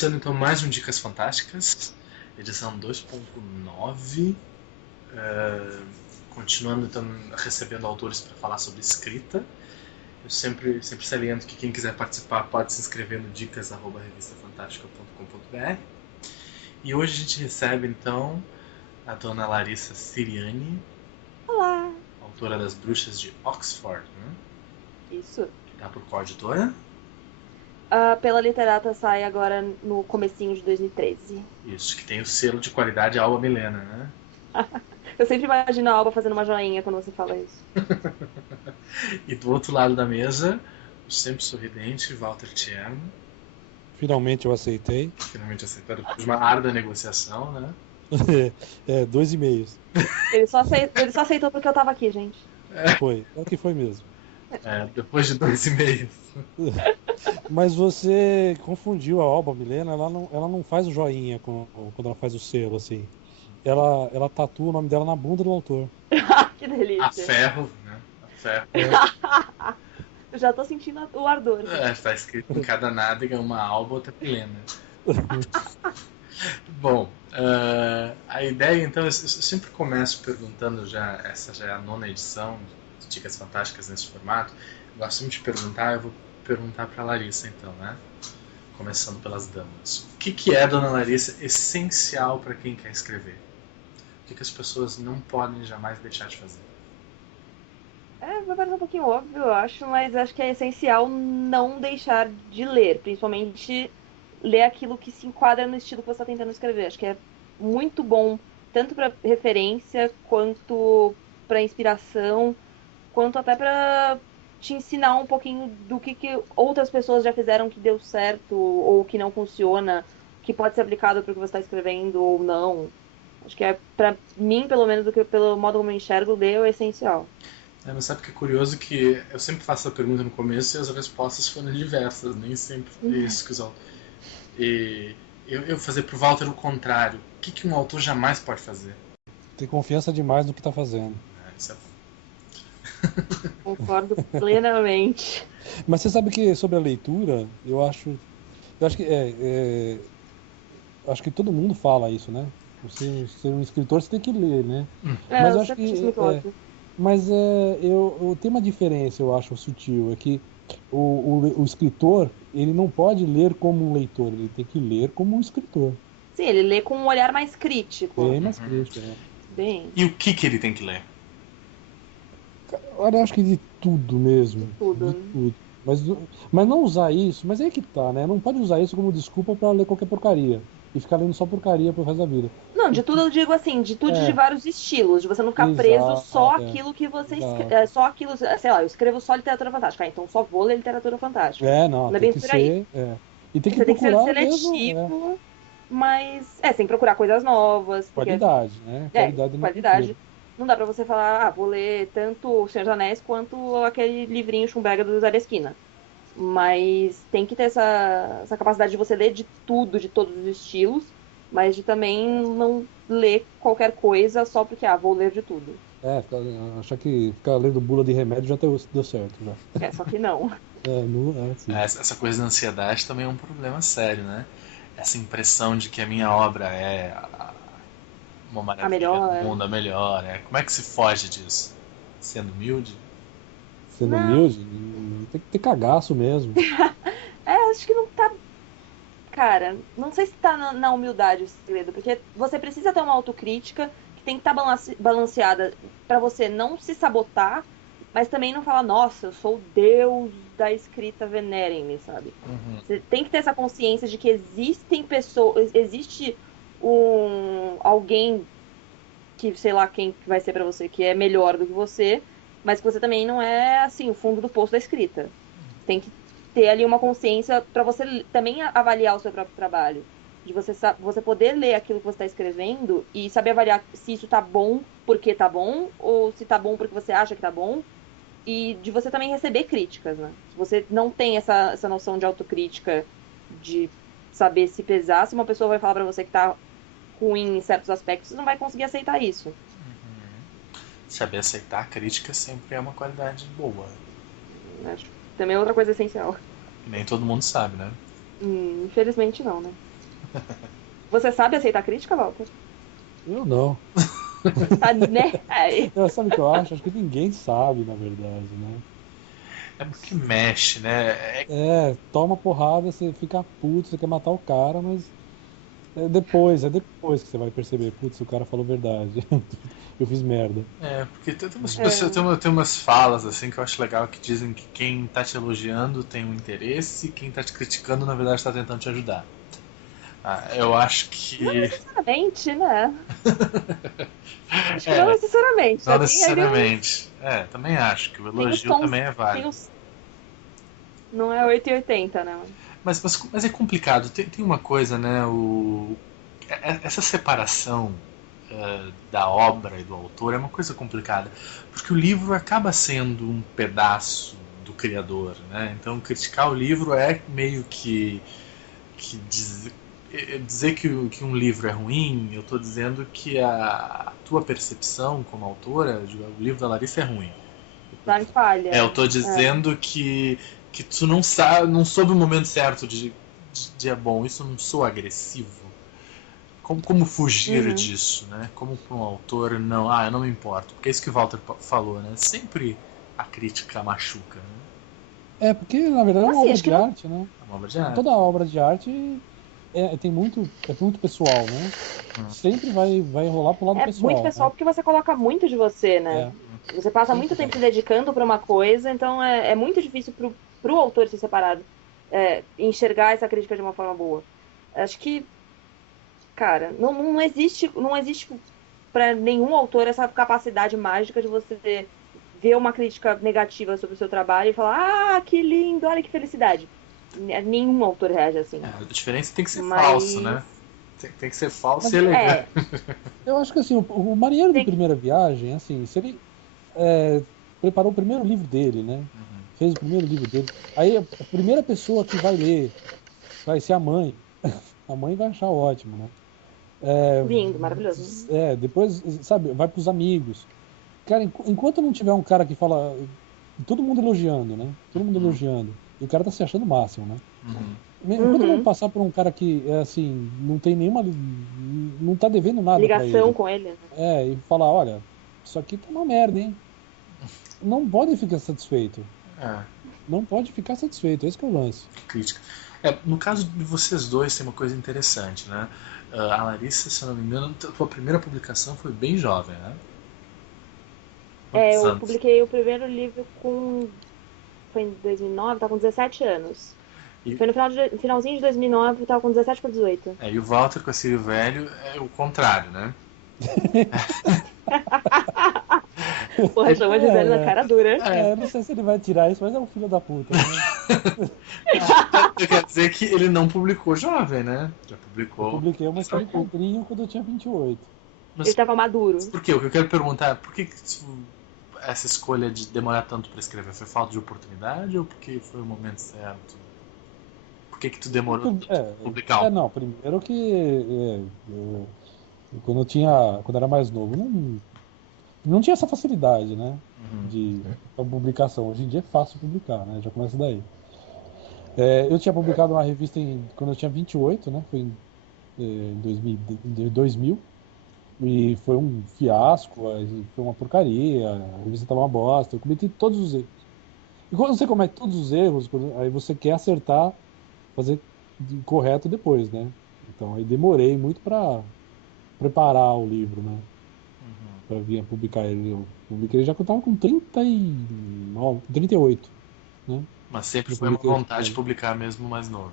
Começando então mais um Dicas Fantásticas, edição 2.9. Continuando então recebendo autores para falar sobre escrita. Eu sempre saliento que quem quiser participar pode se inscrever no dicas@revistafantastica.com.br. E hoje a gente recebe então a dona Larissa Siriani. Olá! Autora das Bruxas de Oxford, né? Isso. Que dá por qual editora? Pela Literata sai agora no comecinho de 2013. Isso, que tem o selo de qualidade Alba Milena, né? Eu sempre imagino a Alba fazendo uma joinha quando você fala isso. E do outro lado da mesa, o sempre sorridente Walter Tierno. Finalmente eu aceitei. Finalmente aceitado depois de uma árdua negociação, né? 2,5. Ele só aceitou porque eu tava aqui, gente. Foi, é o que foi mesmo. Depois de 2,5. Mas você confundiu a Alba Milena, ela não faz o joinha quando ela faz o selo, assim. Ela tatua o nome dela na bunda do autor. Que delícia. A ferro, né? A ferro. Eu já tô sentindo o ardor. Tá escrito em cada nádega uma Alba, outra Milena. Bom, a ideia então, eu sempre começo perguntando, essa já é a 9ª edição de Dicas Fantásticas nesse formato. Eu gosto sempre de perguntar, eu vou perguntar para a Larissa então, né? Começando pelas damas. O que é, dona Larissa, essencial para quem quer escrever? O que as pessoas não podem jamais deixar de fazer? Vai parecer um pouquinho óbvio, eu acho, mas acho que é essencial não deixar de ler, principalmente ler aquilo que se enquadra no estilo que você está tentando escrever. Acho que é muito bom, tanto para referência, quanto para inspiração, quanto até para te ensinar um pouquinho do que outras pessoas já fizeram que deu certo ou que não funciona, que pode ser aplicado para o que você está escrevendo ou não. Acho que para mim, pelo menos, do que pelo modo como eu enxergo, ler é essencial. Mas sabe que é curioso que eu sempre faço a pergunta no começo e as respostas foram diversas, nem sempre é isso que os autores. E eu fazer pro Walter o contrário. O que um autor jamais pode fazer? Tem confiança demais no que tá fazendo. Isso é... Concordo plenamente. Mas você sabe que sobre a leitura, eu acho que acho que todo mundo fala isso, né? Você ser um escritor, você tem que ler, né? Mas eu Eu acho sempre disse que muito óbvio. mas eu tenho uma diferença, eu acho sutil, é que o escritor, ele não pode ler como um leitor, ele tem que ler como um escritor. Sim, ele lê com um olhar mais crítico. Bem mais crítico, né? Bem, E o que ele tem que ler? Olha, eu acho que de tudo mesmo. tudo. De tudo. Mas não usar isso, mas é aí que tá, né? Não pode usar isso como desculpa pra ler qualquer porcaria. E ficar lendo só porcaria pro resto da vida. Não, de tudo eu digo assim, de tudo de É, vários estilos, de você não ficar preso só exato, aquilo que você exato. só aquilo, sei lá, eu escrevo só literatura fantástica, então só vou ler literatura fantástica. Não, Não é tem bem que por aí. ser. E tem que Você tem que ser procurar mesmo seletivo, mas você tem que procurar coisas novas, porque qualidade, né? Qualidade na leitura. qualidade. Não dá pra você falar, vou ler tanto O Senhor dos Anéis quanto aquele livrinho Chumberga do Zé da Esquina. Mas tem que ter essa capacidade de você ler de tudo, de todos os estilos, mas de também não ler qualquer coisa só porque, vou ler de tudo. Achar que ficar lendo bula de remédio já deu certo, já. Só que não. Não é assim. Essa coisa da ansiedade também é um problema sério, né? Essa impressão de que a minha obra é uma maravilha do mundo, a melhor. Como é que se foge disso? Sendo humilde? Sendo humilde, tem que ter cagaço mesmo. Acho que não tá. Cara, não sei se tá na humildade o segredo, porque você precisa ter uma autocrítica que tem que estar balanceada pra você não se sabotar, mas também não falar, nossa, eu sou o deus da escrita, venerem-me, sabe? Você tem que ter essa consciência de que existem pessoas, existe alguém que, sei lá, quem vai ser pra você, que é melhor do que você, mas que você também não é, assim, o fundo do poço da escrita. Tem que ter ali uma consciência para você também avaliar o seu próprio trabalho. De você poder ler aquilo que você está escrevendo e saber avaliar se isso tá bom porque tá bom, ou se tá bom porque você acha que tá bom. E de você também receber críticas, né? Se você não tem essa noção de autocrítica, de saber se pesar, se uma pessoa vai falar para você que tá ruim em certos aspectos, você não vai conseguir aceitar isso. Saber aceitar a crítica sempre é uma qualidade boa. Acho que também é outra coisa essencial. E nem todo mundo sabe, né? Infelizmente não, né? Você sabe aceitar crítica, Walter? Eu não. Tá, né? Aí. Sabe o que eu acho? Acho que ninguém sabe, na verdade, né? É porque mexe, né? Toma porrada, você fica puto, você quer matar o cara, mas é depois que você vai perceber, putz, o cara falou verdade. Eu fiz merda. Porque tem umas pessoas, É. tem umas falas assim que eu acho legal que dizem que quem tá te elogiando tem um interesse e quem tá te criticando, na verdade, tá tentando te ajudar. Eu acho Não que. necessariamente, né? Acho que não É, necessariamente. não Né? Tem ali necessariamente. Também acho que o tem os elogio tons. também é Tem válido. os, não é 8 e 80, né? Mas é complicado. Tem uma coisa, né? Essa separação da obra e do autor é uma coisa complicada. Porque o livro acaba sendo um pedaço do criador, né? Então criticar o livro é meio que dizer que um livro é ruim. Eu estou dizendo que a tua percepção como autora, o livro da Larissa é ruim. Tá em falha. Eu tô dizendo que tu não sabe, não soube o momento certo de é bom. Isso não sou agressivo. Como fugir Uhum. disso, né? Como para um autor não, eu não me importo. Porque é isso que o Walter falou, né? Sempre a crítica machuca, né? Porque, na verdade, é uma Assim, obra acho que de não. arte, né? É uma obra de arte. Toda obra de arte é muito pessoal, né? Sempre vai rolar pro lado É muito pessoal, pessoal né? porque você coloca muito de você, né? É, Você passa muito sempre tempo vai. se dedicando para uma coisa, então é muito difícil pro autor se separar, enxergar essa crítica de uma forma boa. Acho que, cara, não existe para nenhum autor essa capacidade mágica de você ver uma crítica negativa sobre o seu trabalho e falar, que lindo, olha que felicidade. Nenhum autor reage assim. A diferença tem que ser falso, né? Mas, Tem que ser falso Mas e elegante. eu acho que, assim, o marinheiro de tem que. primeira viagem, assim, se ele preparou o primeiro livro dele, né? Fez o primeiro livro dele. Aí a primeira pessoa que vai ler vai ser a mãe. A mãe vai achar ótimo, né? Lindo, maravilhoso. Depois, sabe, vai pros amigos. Cara, enquanto não tiver um cara que fala. Todo mundo elogiando, né? Todo mundo elogiando. E o cara tá se achando o máximo, né? Enquanto não Uhum. passar por um cara que, assim, não tem nenhuma. Não tá devendo nada pra Ligação ele. com ele, né? E falar: olha, isso aqui tá uma merda, hein? Não pode ficar satisfeito. É, Não pode ficar satisfeito. Esse que é o lance. crítica. No caso de vocês dois, tem uma coisa interessante, né? A Larissa, se eu não me engano, a tua primeira publicação foi bem jovem, né? Quantos Eu anos? publiquei o primeiro livro foi em 2009, tava com 17 anos. E, Foi no finalzinho de 2009, tava com 17 para 18. e o Walter com a Círio Velho é o contrário, né? Porra, chama de velho na É, cara dura. eu não sei se ele vai tirar isso, mas é um filho da puta, né? Quer dizer que ele não publicou jovem, né? Já Eu publicou. publiquei uma história em quadrinho quando eu tinha 28. Ele Mas tava maduro. por quê? O que eu quero perguntar é por que essa escolha de demorar tanto para escrever? Foi falta de oportunidade ou porque foi o momento certo? Por que tu demorou tanto pra publicar? Não, primeiro que quando eu era mais novo, não tinha essa facilidade, né? De publicação. Hoje em dia é fácil publicar, né? Já começa daí. Eu tinha publicado uma revista quando eu tinha 28, né? Foi em 2000, e foi um fiasco, aí foi uma porcaria, a revista tava uma bosta, eu cometi todos os erros. E quando você comete todos os erros, aí você quer acertar, fazer correto depois, né? Então aí demorei muito para preparar o livro, né? Para vir a publicar ele. Eu publiquei já que eu tava com 39, 38, né? Mas sempre Eu foi uma publiquei o vontade de primeiro. publicar mesmo mais novo.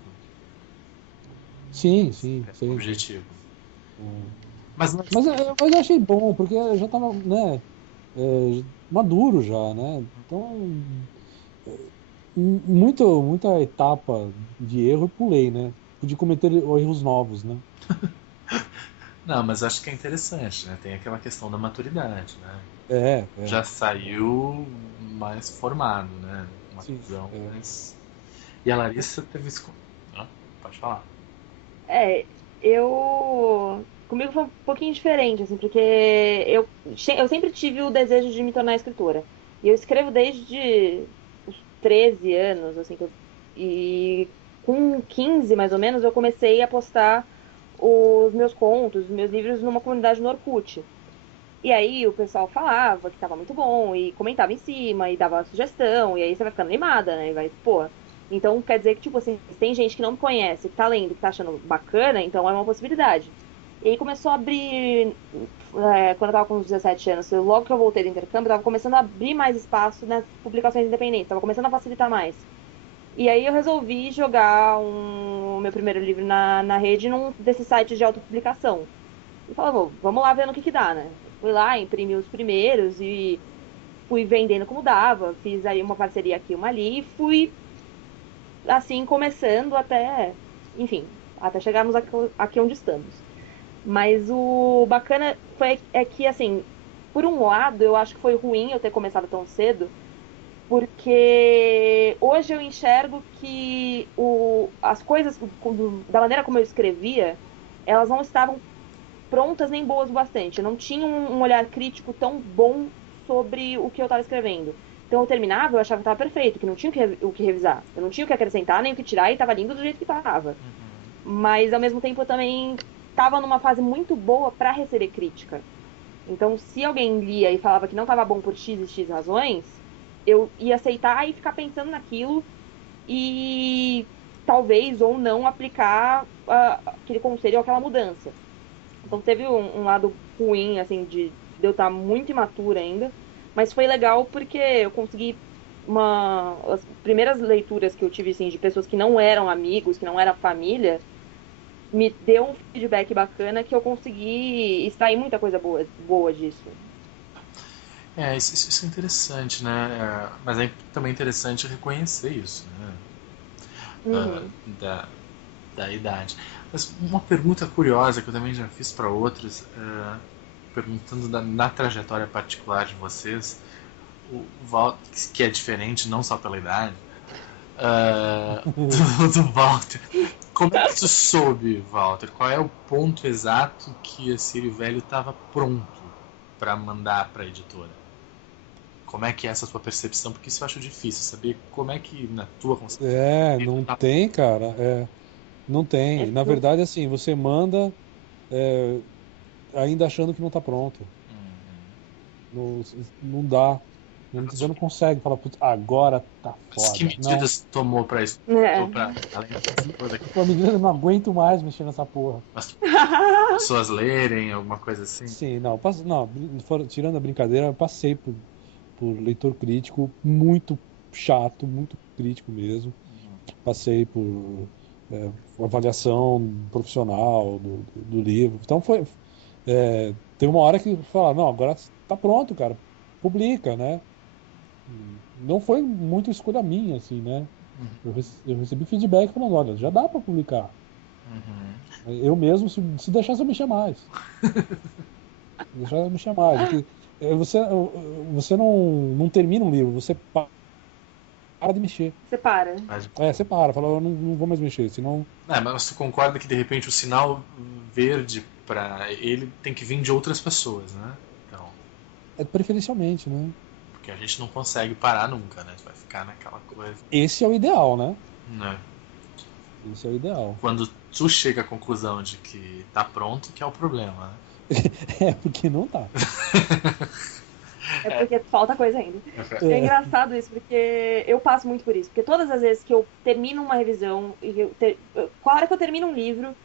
Sim, sim, O sempre. objetivo. Mas não. Mas eu achei bom, porque eu já tava, né, maduro já, né? Então, muita etapa de erro eu pulei, né? Pude cometer erros novos, né? Não, mas acho que é interessante, né? Tem aquela questão da maturidade, né? É, Já saiu mais formado, né? Uma sim. visão mais. E a Larissa teve isso. Pode falar. É, eu. Comigo foi um pouquinho diferente, assim, porque eu sempre tive o desejo de me tornar escritora. E eu escrevo desde os 13 anos, assim, e com 15, mais ou menos, eu comecei a postar os meus contos, os meus livros numa comunidade no Orkut. E aí o pessoal falava que tava muito bom, e comentava em cima, e dava sugestão, e aí você vai ficando animada, né? E vai, pô. Então quer dizer que, tipo assim, se tem gente que não me conhece, que tá lendo, que tá achando bacana, então é uma possibilidade. E aí começou a abrir, quando eu tava com uns 17 anos, logo que eu voltei do intercâmbio, tava começando a abrir mais espaço nas publicações independentes, tava começando a facilitar mais. E aí eu resolvi jogar o meu primeiro livro na rede num desses sites de autopublicação. E falava, vamos lá ver no que dá, né? Fui lá, imprimi os primeiros e fui vendendo como dava. Fiz aí uma parceria aqui, uma ali. E fui, assim, começando até, enfim, até chegarmos aqui onde estamos. Mas o bacana é que, assim, por um lado, eu acho que foi ruim eu ter começado tão cedo, porque hoje eu enxergo que as coisas, da maneira como eu escrevia, elas não estavam prontas nem boas o bastante. Eu não tinha um olhar crítico tão bom sobre o que eu estava escrevendo. Então eu terminava, eu achava que estava perfeito, que não tinha o que revisar. Eu não tinha o que acrescentar, nem o que tirar, e estava lindo do jeito que estava. Mas ao mesmo tempo eu também estava numa fase muito boa para receber crítica. Então se alguém lia e falava que não estava bom por X e X razões, eu ia aceitar e ficar pensando naquilo e talvez ou não aplicar aquele conselho ou aquela mudança. Então teve um lado ruim, assim, de eu estar muito imatura ainda, mas foi legal porque eu consegui as primeiras leituras que eu tive, assim, de pessoas que não eram amigos, que não era família, me deu um feedback bacana que eu consegui extrair muita coisa boa disso. Isso é interessante, né? Mas é também interessante reconhecer isso, né? Uhum. Da idade. Mas uma pergunta curiosa que eu também já fiz para outros, perguntando na trajetória particular de vocês, o Walter, que é diferente não só pela idade, do Walter. Como é que tu soube, Walter? Qual é o ponto exato que a Círio Velho estava pronto para mandar para a editora? Como é que é essa sua percepção? Porque isso eu acho difícil, saber como é que na tua concepção. Não tem, cara. Não tem. Na verdade, assim, você manda é, ainda achando que não tá pronto. Não, não dá. Você não consegue falar, putz, agora tá Mas que foda. Não. medidas tomou para isso? É. Pra, além dessa coisa, Tipo, amigo, eu não aguento mais mexer nessa porra. as pessoas lerem, alguma coisa assim? Sim, não, não, tirando a brincadeira, eu passei por leitor crítico muito chato, muito crítico mesmo. Passei por avaliação profissional do livro. Então tem uma hora que fala, não, agora tá pronto, cara, publica, né? Não foi muito escolha minha, assim, né? Eu recebi feedback falando, olha, já dá para publicar. Eu mesmo, se deixasse, eu mexer mais. Se deixasse, eu mexer mais. Porque, você não termina um livro, você para de mexer. Você para. Você para, fala, eu não vou mais mexer, senão. Mas tu concorda que de repente o sinal verde para ele tem que vir de outras pessoas, né? Então, Preferencialmente, né? porque a gente não consegue parar nunca, né? Vai ficar naquela coisa. Esse é o ideal, né? Né? Esse é o ideal. Quando tu chega à conclusão de que tá pronto, que é o problema, né? Porque não tá. É porque falta coisa ainda. É engraçado isso, porque eu passo muito por isso. Porque todas as vezes que eu termino uma revisão, com a hora que eu termino um livro,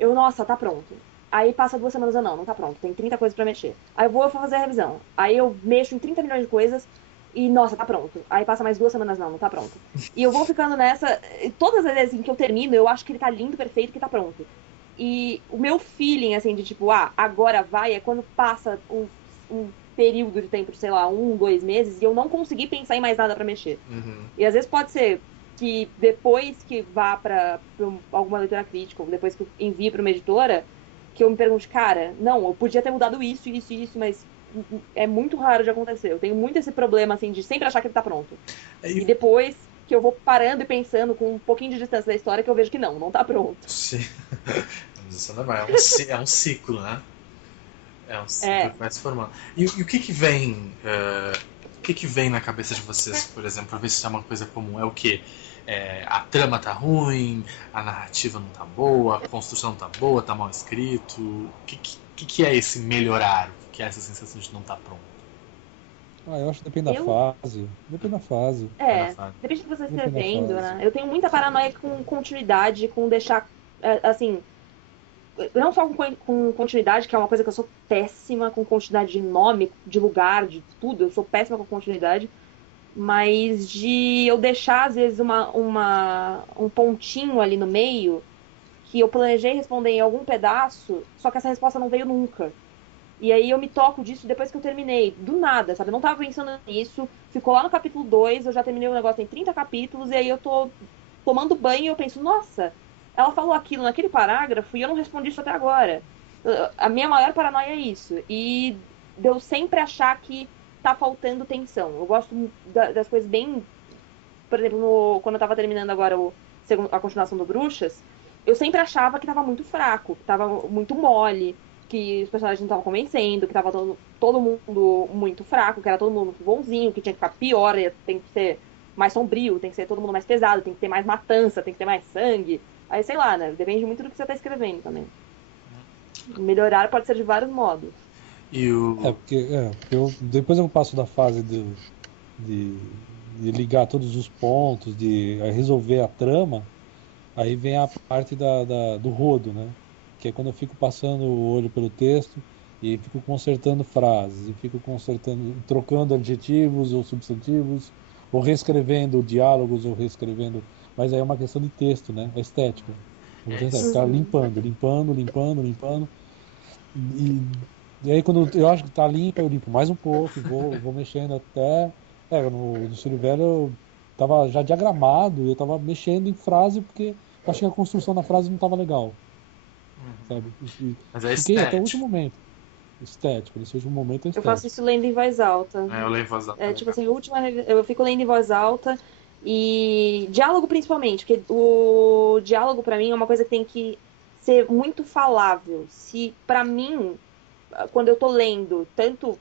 nossa, tá pronto. Aí passa 2 semanas, não tá pronto, tem 30 coisas pra mexer. Aí eu vou fazer a revisão. Aí eu mexo em 30 milhões de coisas e, nossa, tá pronto. Aí passa mais 2 semanas, não tá pronto. E eu vou ficando nessa. Todas as vezes em que eu termino, eu acho que ele tá lindo, perfeito, que tá pronto. E o meu feeling, assim, de tipo, agora vai, é quando passa um período de tempo, sei lá, 1, 2 meses, e eu não consegui pensar em mais nada pra mexer. E às vezes pode ser que depois que vá pra alguma leitura crítica, ou depois que eu envie pra uma editora, que eu me pergunte, cara, não, eu podia ter mudado isso, mas é muito raro de acontecer. Eu tenho muito esse problema, assim, de sempre achar que ele tá pronto. E depois que eu vou parando e pensando com um pouquinho de distância da história, que eu vejo que não tá pronto. Sim. Isso não é um ciclo, né? É um ciclo que vai se formando. E o que vem... o que vem na cabeça de vocês, por exemplo, para ver se é uma coisa comum? É o quê? a trama tá ruim, a narrativa não tá boa, a construção não tá boa, tá mal escrito? O que é esse melhorar? O que é essa sensação de não estar pronto? Eu acho que depende da fase. Depende da fase. Depende do que você está escrevendo, né? Eu tenho muita paranoia com continuidade, com deixar, assim, não só com continuidade, que é uma coisa que eu sou péssima com continuidade de nome, de lugar, de tudo, eu sou péssima com continuidade, mas de eu deixar, às vezes, um pontinho ali no meio que eu planejei responder em algum pedaço, só que essa resposta não veio nunca. E aí eu me toco disso depois que eu terminei. Do nada, sabe? Eu não tava pensando nisso. Ficou lá no capítulo 2, eu já terminei o negócio, tem 30 capítulos, e aí eu tô tomando banho e eu penso, nossa, ela falou aquilo naquele parágrafo e eu não respondi isso até agora. A minha maior paranoia é isso. E de eu sempre achar que tá faltando tensão. Eu gosto das coisas bem... Por exemplo, quando eu tava terminando agora a continuação do Bruxas, eu sempre achava que tava muito fraco, que tava muito mole, que os personagens não estavam convencendo, que tava todo mundo muito fraco, que era todo mundo muito bonzinho, que tinha que ficar pior, tem que ser mais sombrio, tem que ser todo mundo mais pesado, tem que ter mais matança, tem que ter mais sangue. Aí, sei lá, né? Depende muito do que você tá escrevendo também. Melhorar pode ser de vários modos. Porque depois eu passo da fase de ligar todos os pontos, de resolver a trama, aí vem a parte do rodo, né? Que é quando eu fico passando o olho pelo texto e fico consertando frases, e fico trocando adjetivos ou substantivos, ou reescrevendo diálogos, ou reescrevendo. Mas aí é uma questão de texto, né? É estética. Ficar limpando. E aí quando eu acho que tá limpo, eu limpo mais um pouco, vou mexendo até. No Círio Velho eu tava já diagramado, eu tava mexendo em frase porque eu achei que a construção da frase não tava legal. Sabe? Mas é fiquei até o estético. último momento. Estético, nesse último momento é estético. Eu faço isso lendo em voz alta. Eu leio em voz alta. Tipo assim, eu fico lendo em voz alta e diálogo principalmente, porque o diálogo pra mim é uma coisa que tem que ser muito falável. Se pra mim, quando eu tô lendo, tanto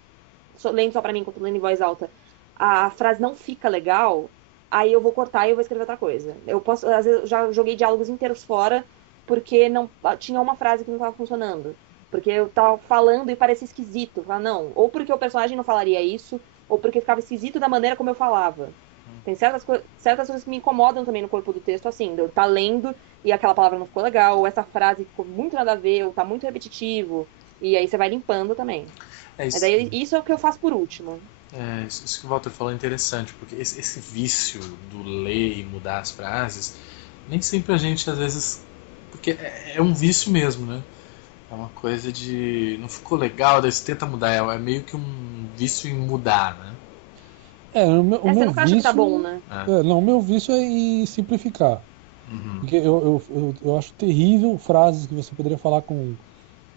lendo só pra mim quanto lendo em voz alta, a frase não fica legal, aí eu vou cortar e eu vou escrever outra coisa. Eu posso, às vezes, eu já joguei diálogos inteiros fora porque não tinha uma frase que não tava funcionando. Porque eu tava falando e parecia esquisito. Não, ou porque o personagem não falaria isso, ou porque ficava esquisito da maneira como eu falava. Tem certas coisas que me incomodam também no corpo do texto, assim, de eu estar lendo e aquela palavra não ficou legal, ou essa frase ficou muito nada a ver, ou tá muito repetitivo. E aí você vai limpando também. Mas aí isso é o que eu faço por último. Isso que o Walter falou é interessante, porque esse vício do ler e mudar as frases, nem sempre a gente, às vezes... Porque é um vício mesmo, né? É uma coisa de... Não ficou legal, daí você tenta mudar. É meio que um vício em mudar, né? O meu você nunca acha vício, que tá bom, né? Não, o meu vício é em simplificar. Porque eu acho terrível frases que você poderia falar com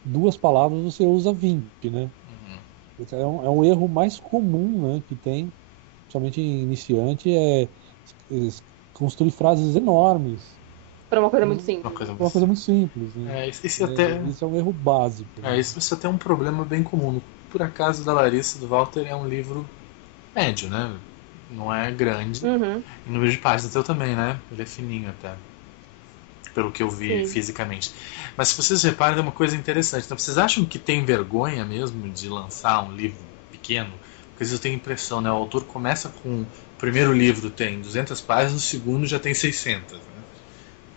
2 palavras, você usa 20, né? É um erro mais comum, né, que tem, principalmente em iniciante, é construir frases enormes. Pra uma coisa muito simples. Uma coisa muito simples. Né? Isso é um erro básico. Isso até é um problema bem comum. Por acaso, da Larissa e do Walter é um livro médio, né? Não é grande. Em número de páginas eu também, né? Ele é fininho até. Pelo que eu vi fisicamente. Mas se vocês reparem, é uma coisa interessante. Então, vocês acham que tem vergonha mesmo de lançar um livro pequeno? Porque às vezes eu tenho a impressão, né? O autor começa com... O primeiro livro tem 200 páginas, o segundo já tem 600. Né?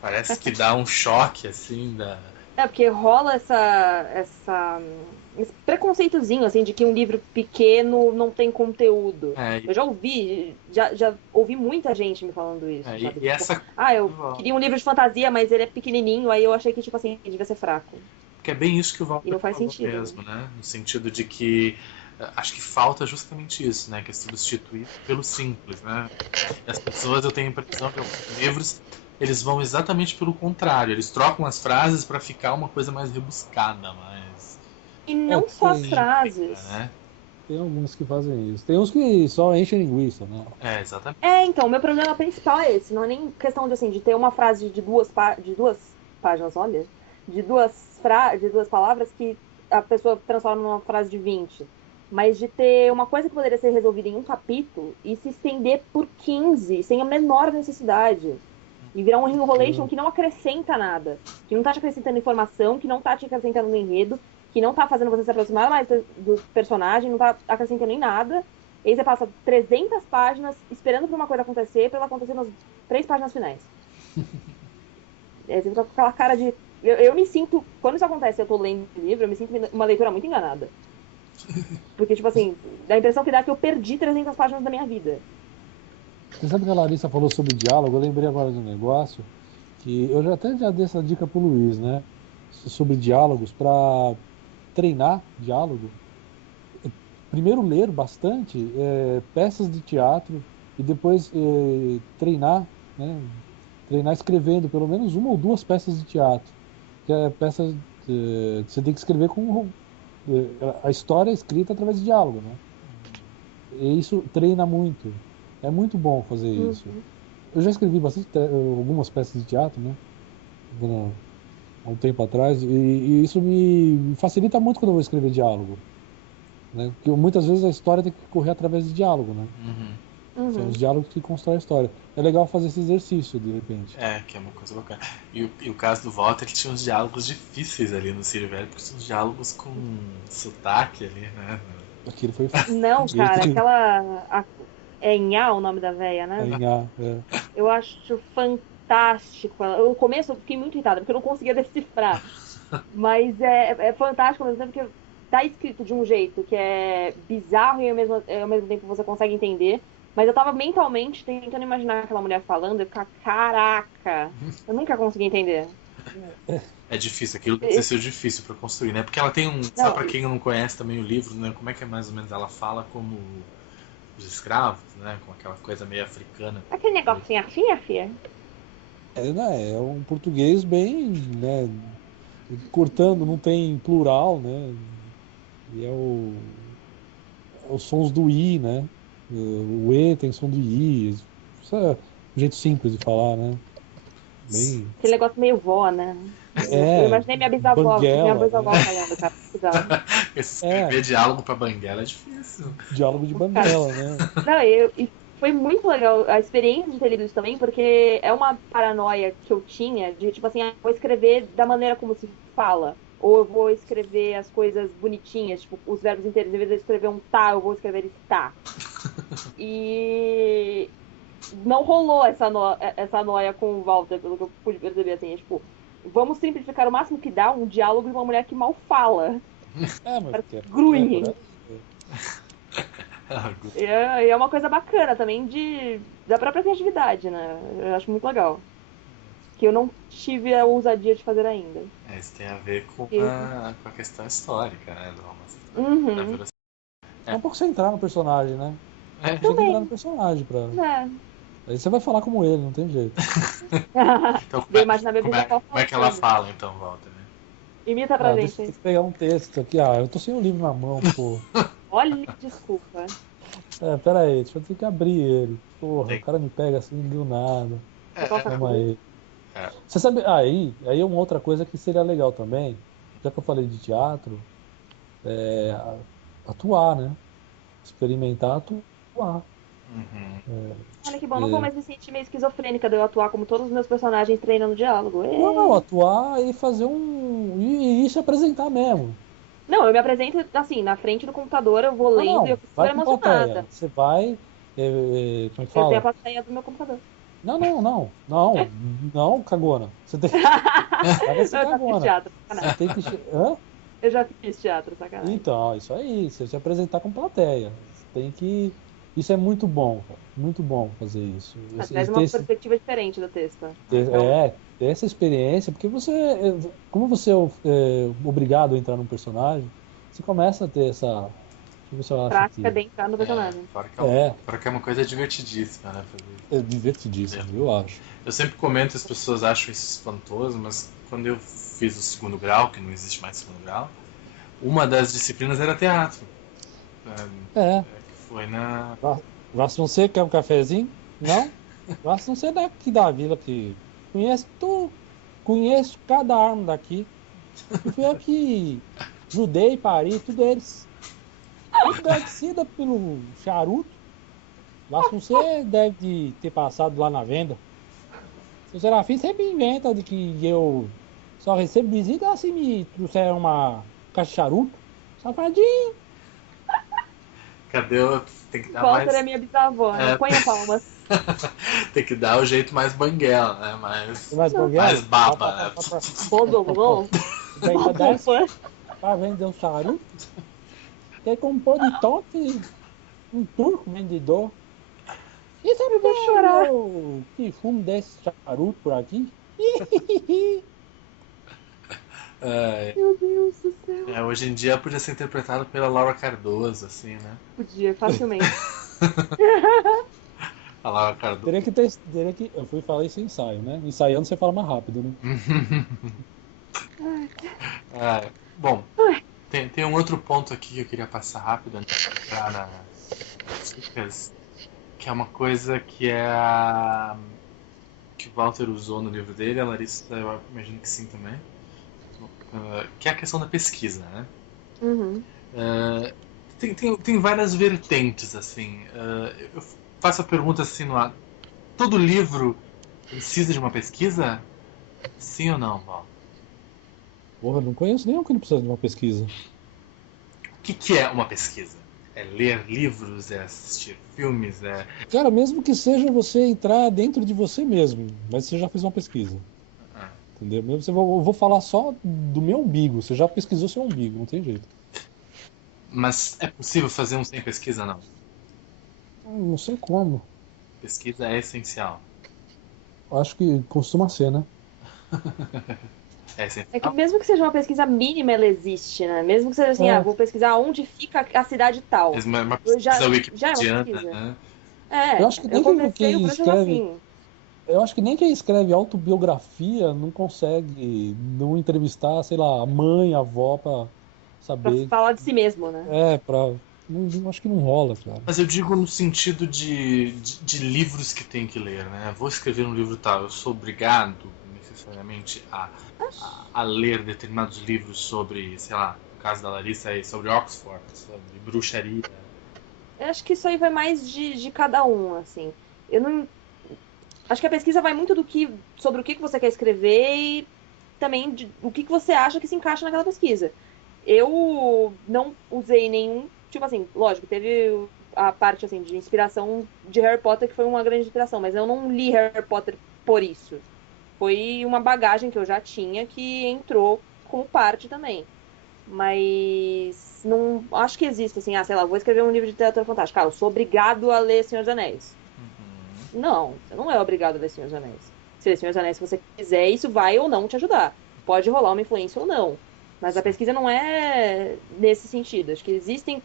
Parece que dá um choque, assim, da... Porque rola esse preconceitozinho, assim, de que um livro pequeno não tem conteúdo. Eu já ouvi muita gente me falando isso, sabe? Eu queria um livro de fantasia, mas ele é pequenininho, aí eu achei que, tipo assim, devia ser fraco. Porque é bem isso que o Walter e não faz falou sentido, mesmo, né? No sentido de que acho que falta justamente isso, né? Que é substituir pelo simples, né? E as pessoas, eu tenho a impressão que alguns livros eles vão exatamente pelo contrário. Eles trocam as frases para ficar uma coisa mais rebuscada, mas... E não só as frases. Né? Tem alguns que fazem isso. Tem uns que só enchem linguiça, né? Exatamente. Então, o meu problema principal é esse. Não é nem questão de, assim, de ter uma frase de duas páginas, olha. De duas palavras que a pessoa transforma numa frase de 20. mas de ter uma coisa que poderia ser resolvida em um capítulo e se estender por 15, sem a menor necessidade. E virar um enrolation que não acrescenta nada. Que não tá te acrescentando informação, que não tá te acrescentando no enredo, que não tá fazendo você se aproximar mais do personagem, não tá acrescentando em nada. E aí você passa 300 páginas esperando por uma coisa acontecer, pra ela acontecer nas 3 páginas finais. Você fica com aquela cara de... Eu me sinto... Quando isso acontece, eu tô lendo o livro, eu me sinto uma leitura muito enganada. Porque, tipo assim, dá a impressão que dá que eu perdi 300 páginas da minha vida. Você sabe que a Larissa falou sobre diálogo? Eu lembrei agora de um negócio que eu já dei essa dica pro Luiz, né? Sobre diálogos, para treinar diálogo. Primeiro ler bastante peças de teatro e depois treinar, né? Treinar escrevendo pelo menos uma ou duas peças de teatro. Que é peças você tem que escrever com a história é escrita através de diálogo, né? E isso treina muito. É muito bom fazer isso. Uhum. Eu já escrevi algumas peças de teatro, né? Há um tempo atrás, e isso me facilita muito quando eu vou escrever diálogo, né? Porque muitas vezes a história tem que correr através de diálogo, né? São os diálogos que constroem a história. É legal fazer esse exercício, de repente. Que é uma coisa bacana. E o caso do Walter, ele tinha uns diálogos difíceis ali no Círio Velho, porque são uns diálogos com sotaque ali, né? Aquilo foi. Não, cara, é Nha o nome da véia, né? Eu acho fantástico. No começo eu fiquei muito irritada, porque eu não conseguia decifrar. Mas é fantástico, ao mesmo tempo que tá escrito de um jeito que é bizarro e ao mesmo tempo você consegue entender. Mas eu tava mentalmente tentando imaginar aquela mulher falando e ficar, caraca, eu nunca consegui entender. É difícil, aquilo deve ter sido difícil pra construir, né? Porque ela tem só pra quem não conhece também o livro, né? Como é que é mais ou menos? Ela fala como os escravos, né? Com aquela coisa meio africana. Aquele negocinho assim, filha? É um português bem, né? Cortando, não tem plural, né? E os sons do I, né? O E tem som do I. Isso é um jeito simples de falar, né? Bem... Aquele negócio meio vó, né? Eu imaginei minha Banguela, bisavó falando, cara. Escrever diálogo pra Banguela é difícil. Diálogo de Banguela, né? Não, e foi muito legal a experiência de ter lido isso também, porque é uma paranoia que eu tinha de, tipo assim, eu vou escrever da maneira como se fala. Ou eu vou escrever as coisas bonitinhas, tipo, os verbos inteiros. Em vez de eu escrever um tá, eu vou escrever está. E não rolou essa noia com o Walter, pelo que eu pude perceber, assim. É, tipo, vamos simplificar o máximo que dá um diálogo de uma mulher que mal fala. Mas Grunhe. E é uma coisa bacana também da própria criatividade, né? Eu acho muito legal. Que eu não tive a ousadia de fazer ainda. Isso tem a ver com a questão histórica, né? Uhum. É um pouco você entrar no personagem, né? Você tem que entrar no personagem pra... Aí você vai falar como ele, não tem jeito. Então, como é que ela fala, então, Walter? Né? Imita pra gente. Deixa eu pegar um texto aqui. Eu tô sem o livro na mão, pô. Olha, desculpa. Pera aí, deixa eu ter que abrir ele. Porra, o cara me pega assim do nada. Calma aí. Você sabe, aí é uma outra coisa que seria legal também, já que eu falei de teatro, atuar, né? Experimentar, atuar. Olha que bom, não vou mais me sentir meio esquizofrênica de eu atuar como todos os meus personagens treinando diálogo. Não, atuar e fazer e se apresentar mesmo. Não, eu me apresento assim, na frente do computador, eu vou lendo e eu fico super emocionada. Você vai. Como é que fala? Eu tenho a plateia do meu computador. Não, cagona. Você tem que. Vai ser cagona. Teatro, você tem que. Hã? Eu já fiz teatro, sacanagem. Então, isso aí, você se apresentar com plateia. Você tem que. Isso é muito bom fazer isso. Traz uma perspectiva diferente do texto. Ter essa experiência, porque como você é obrigado a entrar num personagem, você começa a ter essa prática de entrar no personagem. Fora que é uma coisa divertidíssima, né? É divertidíssimo, eu acho. Eu sempre comento, as pessoas acham isso espantoso, mas quando eu fiz o segundo grau, que não existe mais segundo grau, uma das disciplinas era teatro. Que foi na... Vasta não ser, quer um cafezinho? Não? Vasta não ser daqui da vila que conheço cada arma daqui. Fui eu que judei, pari, tudo eles. Agradecida pelo charuto. Lá se você deve ter passado lá na venda. O Serafim sempre inventa de que eu só recebo visita se me trouxer uma caixa de charuto. Safadinho. Cadê o... Tem que dar Walter mais... é minha bisavó, né? É. Ponha palmas. Tem que dar o jeito mais banguela, né? Mais baba, né? Todo mundo. Daí tá dessa pra vender o charuto. Tem como pôr de toque um turco vendedor. E sabe vou chorar. que fumo desse charuto por aqui? Meu Deus do céu. Hoje em dia podia ser interpretado pela Laura Cardoso, assim, né? Podia, facilmente. A Laura Cardoso. Teria que. Eu fui falar isso em ensaio, né? Ensaiando você fala mais rápido, né? Bom, tem um outro ponto aqui que eu queria passar rápido antes de entrar nas dicas, que é uma coisa que que o Walter usou no livro dele, a Larissa, eu imagino que sim também, que é a questão da pesquisa, né? Uhum. Tem várias vertentes, assim. Eu faço a pergunta assim no ar. Todo livro precisa de uma pesquisa? Sim ou não, Val? Porra, não conheço nenhum que não precisa de uma pesquisa. O que é uma pesquisa? É ler livros, é assistir filmes, Cara, mesmo que seja você entrar dentro de você mesmo, mas você já fez uma pesquisa. Entendeu? Mesmo eu vou falar só do meu umbigo. Você já pesquisou seu umbigo, não tem jeito. Mas é possível fazer um sem pesquisa, não? Não sei como. Pesquisa é essencial. Acho que costuma ser, né? É essencial. É que mesmo que seja uma pesquisa mínima, ela existe, né? Mesmo que seja assim, vou pesquisar onde fica a cidade tal. Mas uma pesquisa já é uma wikipediana, pesquisa. né? Eu acho que nem comecei o quem Brasil escreve. assim. Eu acho que nem quem escreve autobiografia não consegue não entrevistar, sei lá, a mãe, a avó pra Pra saber. falar de si mesmo, né? Acho que não rola, cara. Mas eu digo no sentido de livros que tem que ler, né? Vou escrever um livro tal, eu sou obrigado necessariamente a ler determinados livros sobre, sei lá, no caso da Larissa aí, sobre Oxford, sobre bruxaria. Eu acho que isso aí vai mais de cada um, assim. Eu não. Acho que a pesquisa vai muito sobre o que você quer escrever e também o que você acha que se encaixa naquela pesquisa. Eu não usei nenhum, tipo assim, lógico, teve a parte assim de inspiração de Harry Potter que foi uma grande inspiração, mas eu não li Harry Potter por isso. Foi uma bagagem que eu já tinha que entrou como parte também. Mas não acho que existe assim, sei lá, vou escrever um livro de literatura fantástica. Eu sou obrigado a ler Senhor dos Anéis. Não, você não é obrigado a ler Senhor dos Anéis. Se ler Senhor dos Anéis, se você quiser, isso vai ou não te ajudar. Pode rolar uma influência ou não. Mas a pesquisa não é nesse sentido. Acho que existem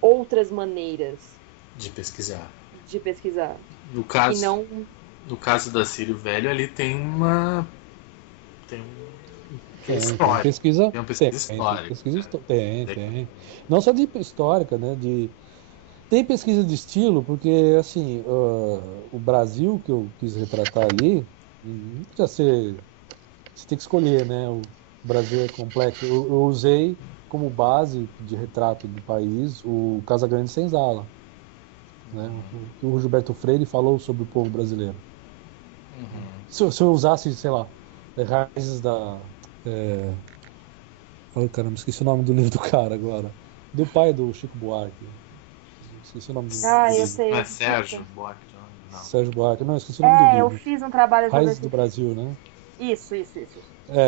outras maneiras de pesquisar. No caso da Círio Velho, ali tem uma história. Pesquisa, tem uma pesquisa histórica. Tem. Não só de histórica, né? Tem pesquisa de estilo, porque assim, o Brasil que eu quis retratar ali, não precisa ser. Você tem que escolher, né? O Brasil é complexo. Eu usei como base de retrato do país o Casagrande Senzala, né? O Gilberto Freire falou sobre o povo brasileiro. Se eu usasse, sei lá, raízes da. Ai, caramba, esqueci o nome do livro do cara agora. Do pai do Chico Buarque. Esqueci o nome do livro. eu sei. Não é Sérgio Buarque? Não. Sérgio Buarque. Não, esqueci o nome do livro. Eu fiz um trabalho sobre Raízes do Brasil, né? Isso.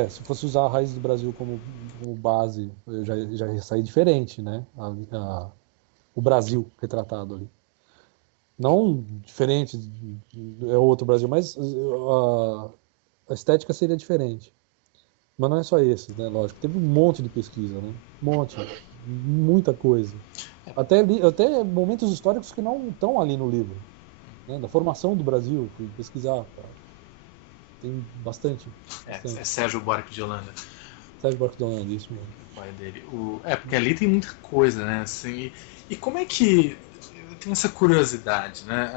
Se fosse usar a Raízes do Brasil como base, eu já ia sair diferente, né? O Brasil retratado ali. Não diferente, é outro Brasil, mas a estética seria diferente. Mas não é só esse, né? Lógico, teve um monte de pesquisa, né? Muita coisa. Até momentos históricos que não estão ali no livro, né? Da formação do Brasil, fui pesquisar, cara. Tem bastante. É Sérgio Buarque de Holanda. Sérgio Buarque de Holanda, isso mesmo. O pai dele. Porque ali tem muita coisa, né? Assim, e como é que... Eu tenho essa curiosidade, né?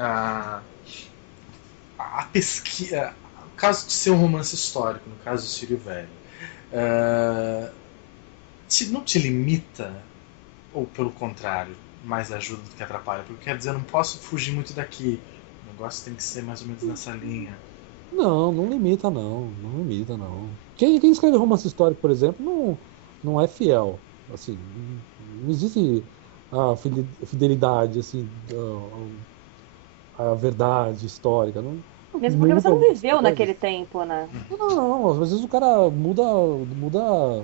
A pesquisa... No caso de ser um romance histórico, no caso do Círio Velho, não te limita? ou pelo contrário, mais ajuda do que atrapalha? Porque quer dizer, eu não posso fugir muito daqui. O negócio tem que ser mais ou menos nessa linha. Não, não limita não, não limita não. Quem escreve romance histórico, por exemplo, não é fiel. Assim, não existe a fidelidade, assim, a verdade histórica. Não Mesmo porque você muda não algumas viveu naquele coisas. tempo, né? Não, às vezes o cara muda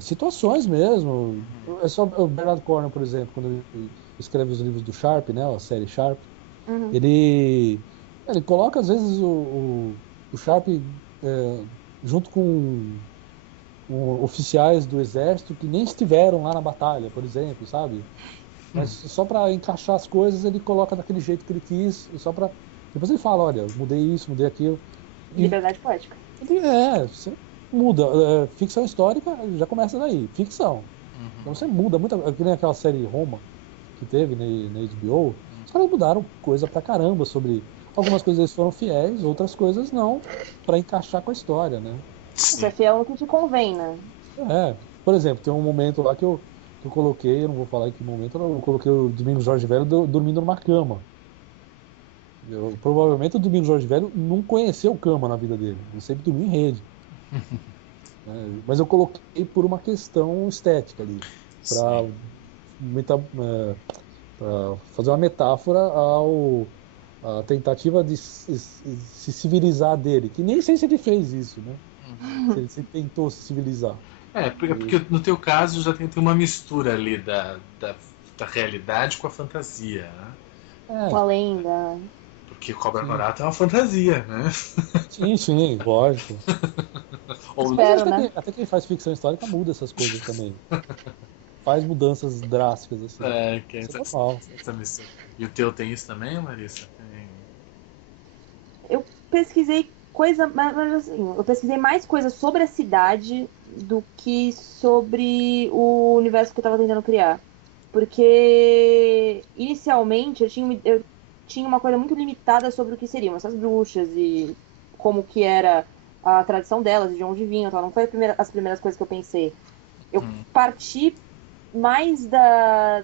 situações mesmo. É só o Bernard Cornwell, por exemplo, quando ele escreve os livros do Sharp, né, a série Sharp, Uhum. ele coloca às vezes o Sharp junto com oficiais do exército que nem estiveram lá na batalha, por exemplo, sabe? Mas só para encaixar as coisas ele coloca daquele jeito que ele quis, e só para depois ele fala, olha, mudei isso, mudei aquilo. E Liberdade poética. você muda. Ficção histórica já começa daí, ficção. Então você muda muita, que nem aquela série Roma que teve na HBO, os caras mudaram coisa pra caramba sobre algumas coisas eles foram fiéis, outras coisas não, pra encaixar com a história, né? Você é Sim. fiel no que te convém, né? Por exemplo, tem um momento lá que eu coloquei, eu não vou falar em que momento, eu coloquei o Domingos Jorge Velho dormindo numa cama. Provavelmente o Domingos Jorge Velho não conheceu cama na vida dele, ele sempre dormiu em rede, né? Mas eu coloquei por uma questão estética ali, Sim. para fazer uma metáfora a tentativa de se civilizar dele, que nem sei se ele fez isso, né? Se ele se tentou se civilizar. Porque no teu caso já tem uma mistura ali da realidade com a fantasia, né? Com a É, lenda. Porque Cobra sim, Norato é uma fantasia, né? sim, lógico. Ou Mas acho Espero, que né? até quem faz ficção histórica muda essas coisas também. Faz mudanças drásticas, assim. que é Isso é normal. essa mistura. E o teu tem isso também, Larissa? Tem. Eu pesquisei coisa, mas assim, eu pesquisei mais coisas sobre a cidade do que sobre o universo que eu tava tentando criar. Porque inicialmente eu tinha uma coisa muito limitada sobre o que seriam essas bruxas e como que era a tradição delas, e de onde vinham, tal. Não foi as primeiras coisas que eu pensei. Eu parti mais da.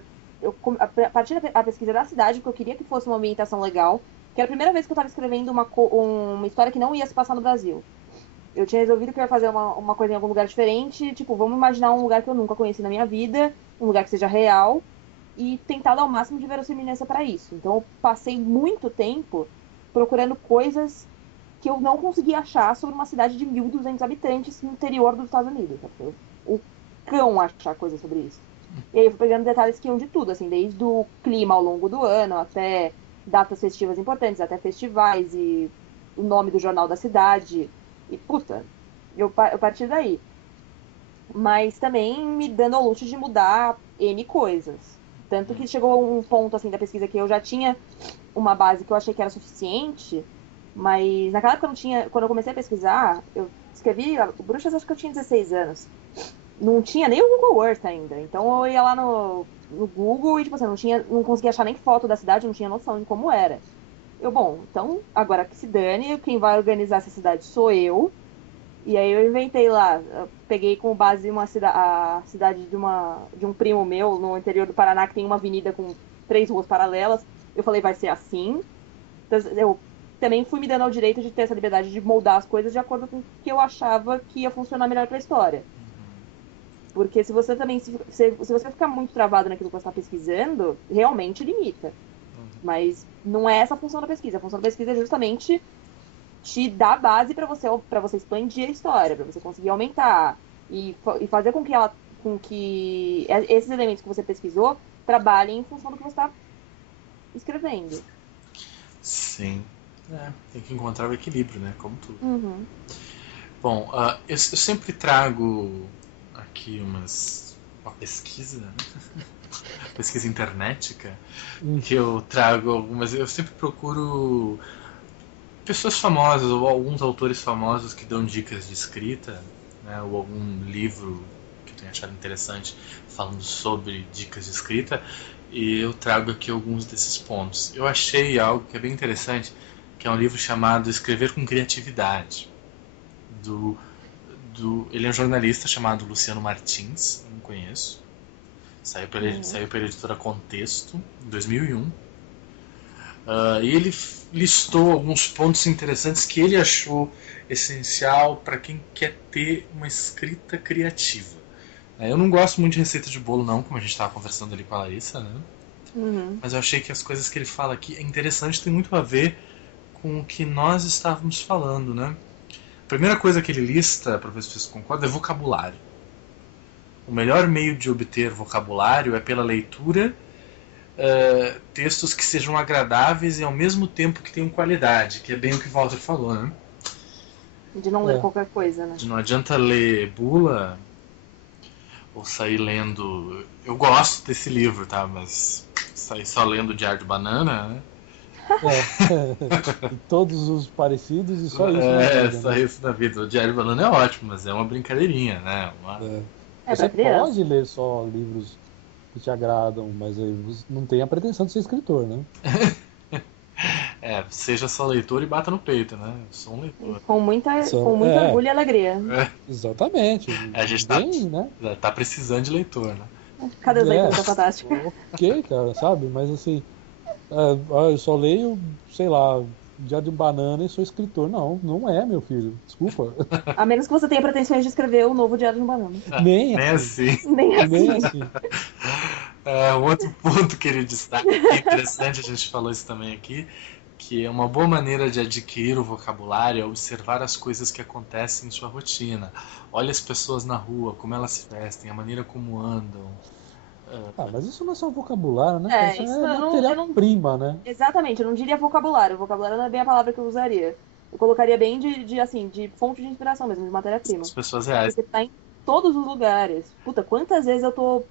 A partir da pesquisa da cidade, porque eu queria que fosse uma ambientação legal, que era a primeira vez que eu estava escrevendo uma história que não ia se passar no Brasil. Eu tinha resolvido que eu ia fazer uma coisa em algum lugar diferente, tipo, vamos imaginar um lugar que eu nunca conheci na minha vida, um lugar que seja real, e tentar dar o máximo de verossimilhança para isso. Então eu passei muito tempo procurando coisas que eu não conseguia achar sobre uma cidade de 1.200 habitantes no interior dos Estados Unidos. Foi o cão achar coisas sobre isso. E aí eu fui pegando detalhes que iam de tudo, assim, desde o clima ao longo do ano, até datas festivas importantes, até festivais e o nome do jornal da cidade. E, puta, eu parti daí. Mas também me dando ao luxo de mudar N coisas. Tanto que chegou a um ponto, assim, da pesquisa que eu já tinha uma base que eu achei que era suficiente, mas naquela época eu não tinha. Quando eu comecei a pesquisar, eu escrevi Bruxas, acho que eu tinha 16 anos. Não tinha nem o Google Earth ainda. Então eu ia lá no Google e, tipo assim, não conseguia achar nem foto da cidade, não tinha noção de como era. Bom, então, agora que se dane, quem vai organizar essa cidade sou eu. E aí eu inventei lá, eu peguei como base a cidade de um primo meu no interior do Paraná, que tem uma avenida com 3 ruas paralelas. Eu falei, vai ser assim. Então, eu também fui me dando ao direito de ter essa liberdade de moldar as coisas de acordo com o que eu achava que ia funcionar melhor para a história. Porque se você também se você ficar muito travado naquilo que você está pesquisando, realmente limita. Mas não é essa a função da pesquisa. A função da pesquisa é justamente te dar base para você expandir a história, para você conseguir aumentar e fazer com que esses elementos que você pesquisou trabalhem em função do que você está escrevendo. Sim. Tem que encontrar o equilíbrio, né? Como tudo. Uhum. Bom, eu sempre trago aqui uma pesquisa, né? Pesquisa internetica, que eu trago algumas. Eu sempre procuro pessoas famosas ou alguns autores famosos que dão dicas de escrita, né? Ou algum livro que eu tenha achado interessante falando sobre dicas de escrita, e eu trago aqui alguns desses pontos. Eu achei algo que é bem interessante, que é um livro chamado Escrever com Criatividade, ele é um jornalista chamado Luciano Martins, eu não conheço. Saiu pela editora Contexto, em 2001. E ele listou alguns pontos interessantes que ele achou essencial para quem quer ter uma escrita criativa. Eu não gosto muito de receita de bolo, não, como a gente estava conversando ali com a Larissa, né? Mas eu achei que as coisas que ele fala aqui é interessante, tem muito a ver com o que nós estávamos falando, né? A primeira coisa que ele lista, para ver se vocês concordam, é vocabulário. O melhor meio de obter vocabulário é pela leitura, textos que sejam agradáveis e ao mesmo tempo que tenham qualidade, que é bem o que o Walter falou, né? De não ler qualquer coisa, né? Não adianta ler bula ou sair lendo... Eu gosto desse livro, tá? Mas sair só lendo Diário de Banana, né? Todos os parecidos e só isso na vida. Só isso na vida. O Diário de Banana é ótimo, mas é uma brincadeirinha, né? Você pode ler só livros que te agradam, mas aí você não tem a pretensão de ser escritor, né? Seja só leitor e bata no peito, né? Eu sou um leitor. Com muito orgulho e alegria. Exatamente. A gente né? tá precisando de leitor, né? Cadê os leitores da Fantástica? Ok, cara, sabe? Mas assim, eu só leio, sei lá, Diário de Banana e sou escritor. Não é, meu filho. Desculpa. A menos que você tenha pretensões de escrever o novo Diário de Banana. Nem assim. Nem assim. Um outro ponto que ele destaca, que é interessante, a gente falou isso também aqui, que é uma boa maneira de adquirir o vocabulário é observar as coisas que acontecem em sua rotina. Olha as pessoas na rua, como elas se vestem, a maneira como andam. Mas isso não é só vocabulário, né? Isso é material-prima, né? Exatamente, eu não diria vocabulário. Vocabulário não é bem a palavra que eu usaria. Eu colocaria bem de fonte de inspiração mesmo, de matéria-prima. As pessoas reais. Porque tá em todos os lugares. Puta, quantas vezes eu tô,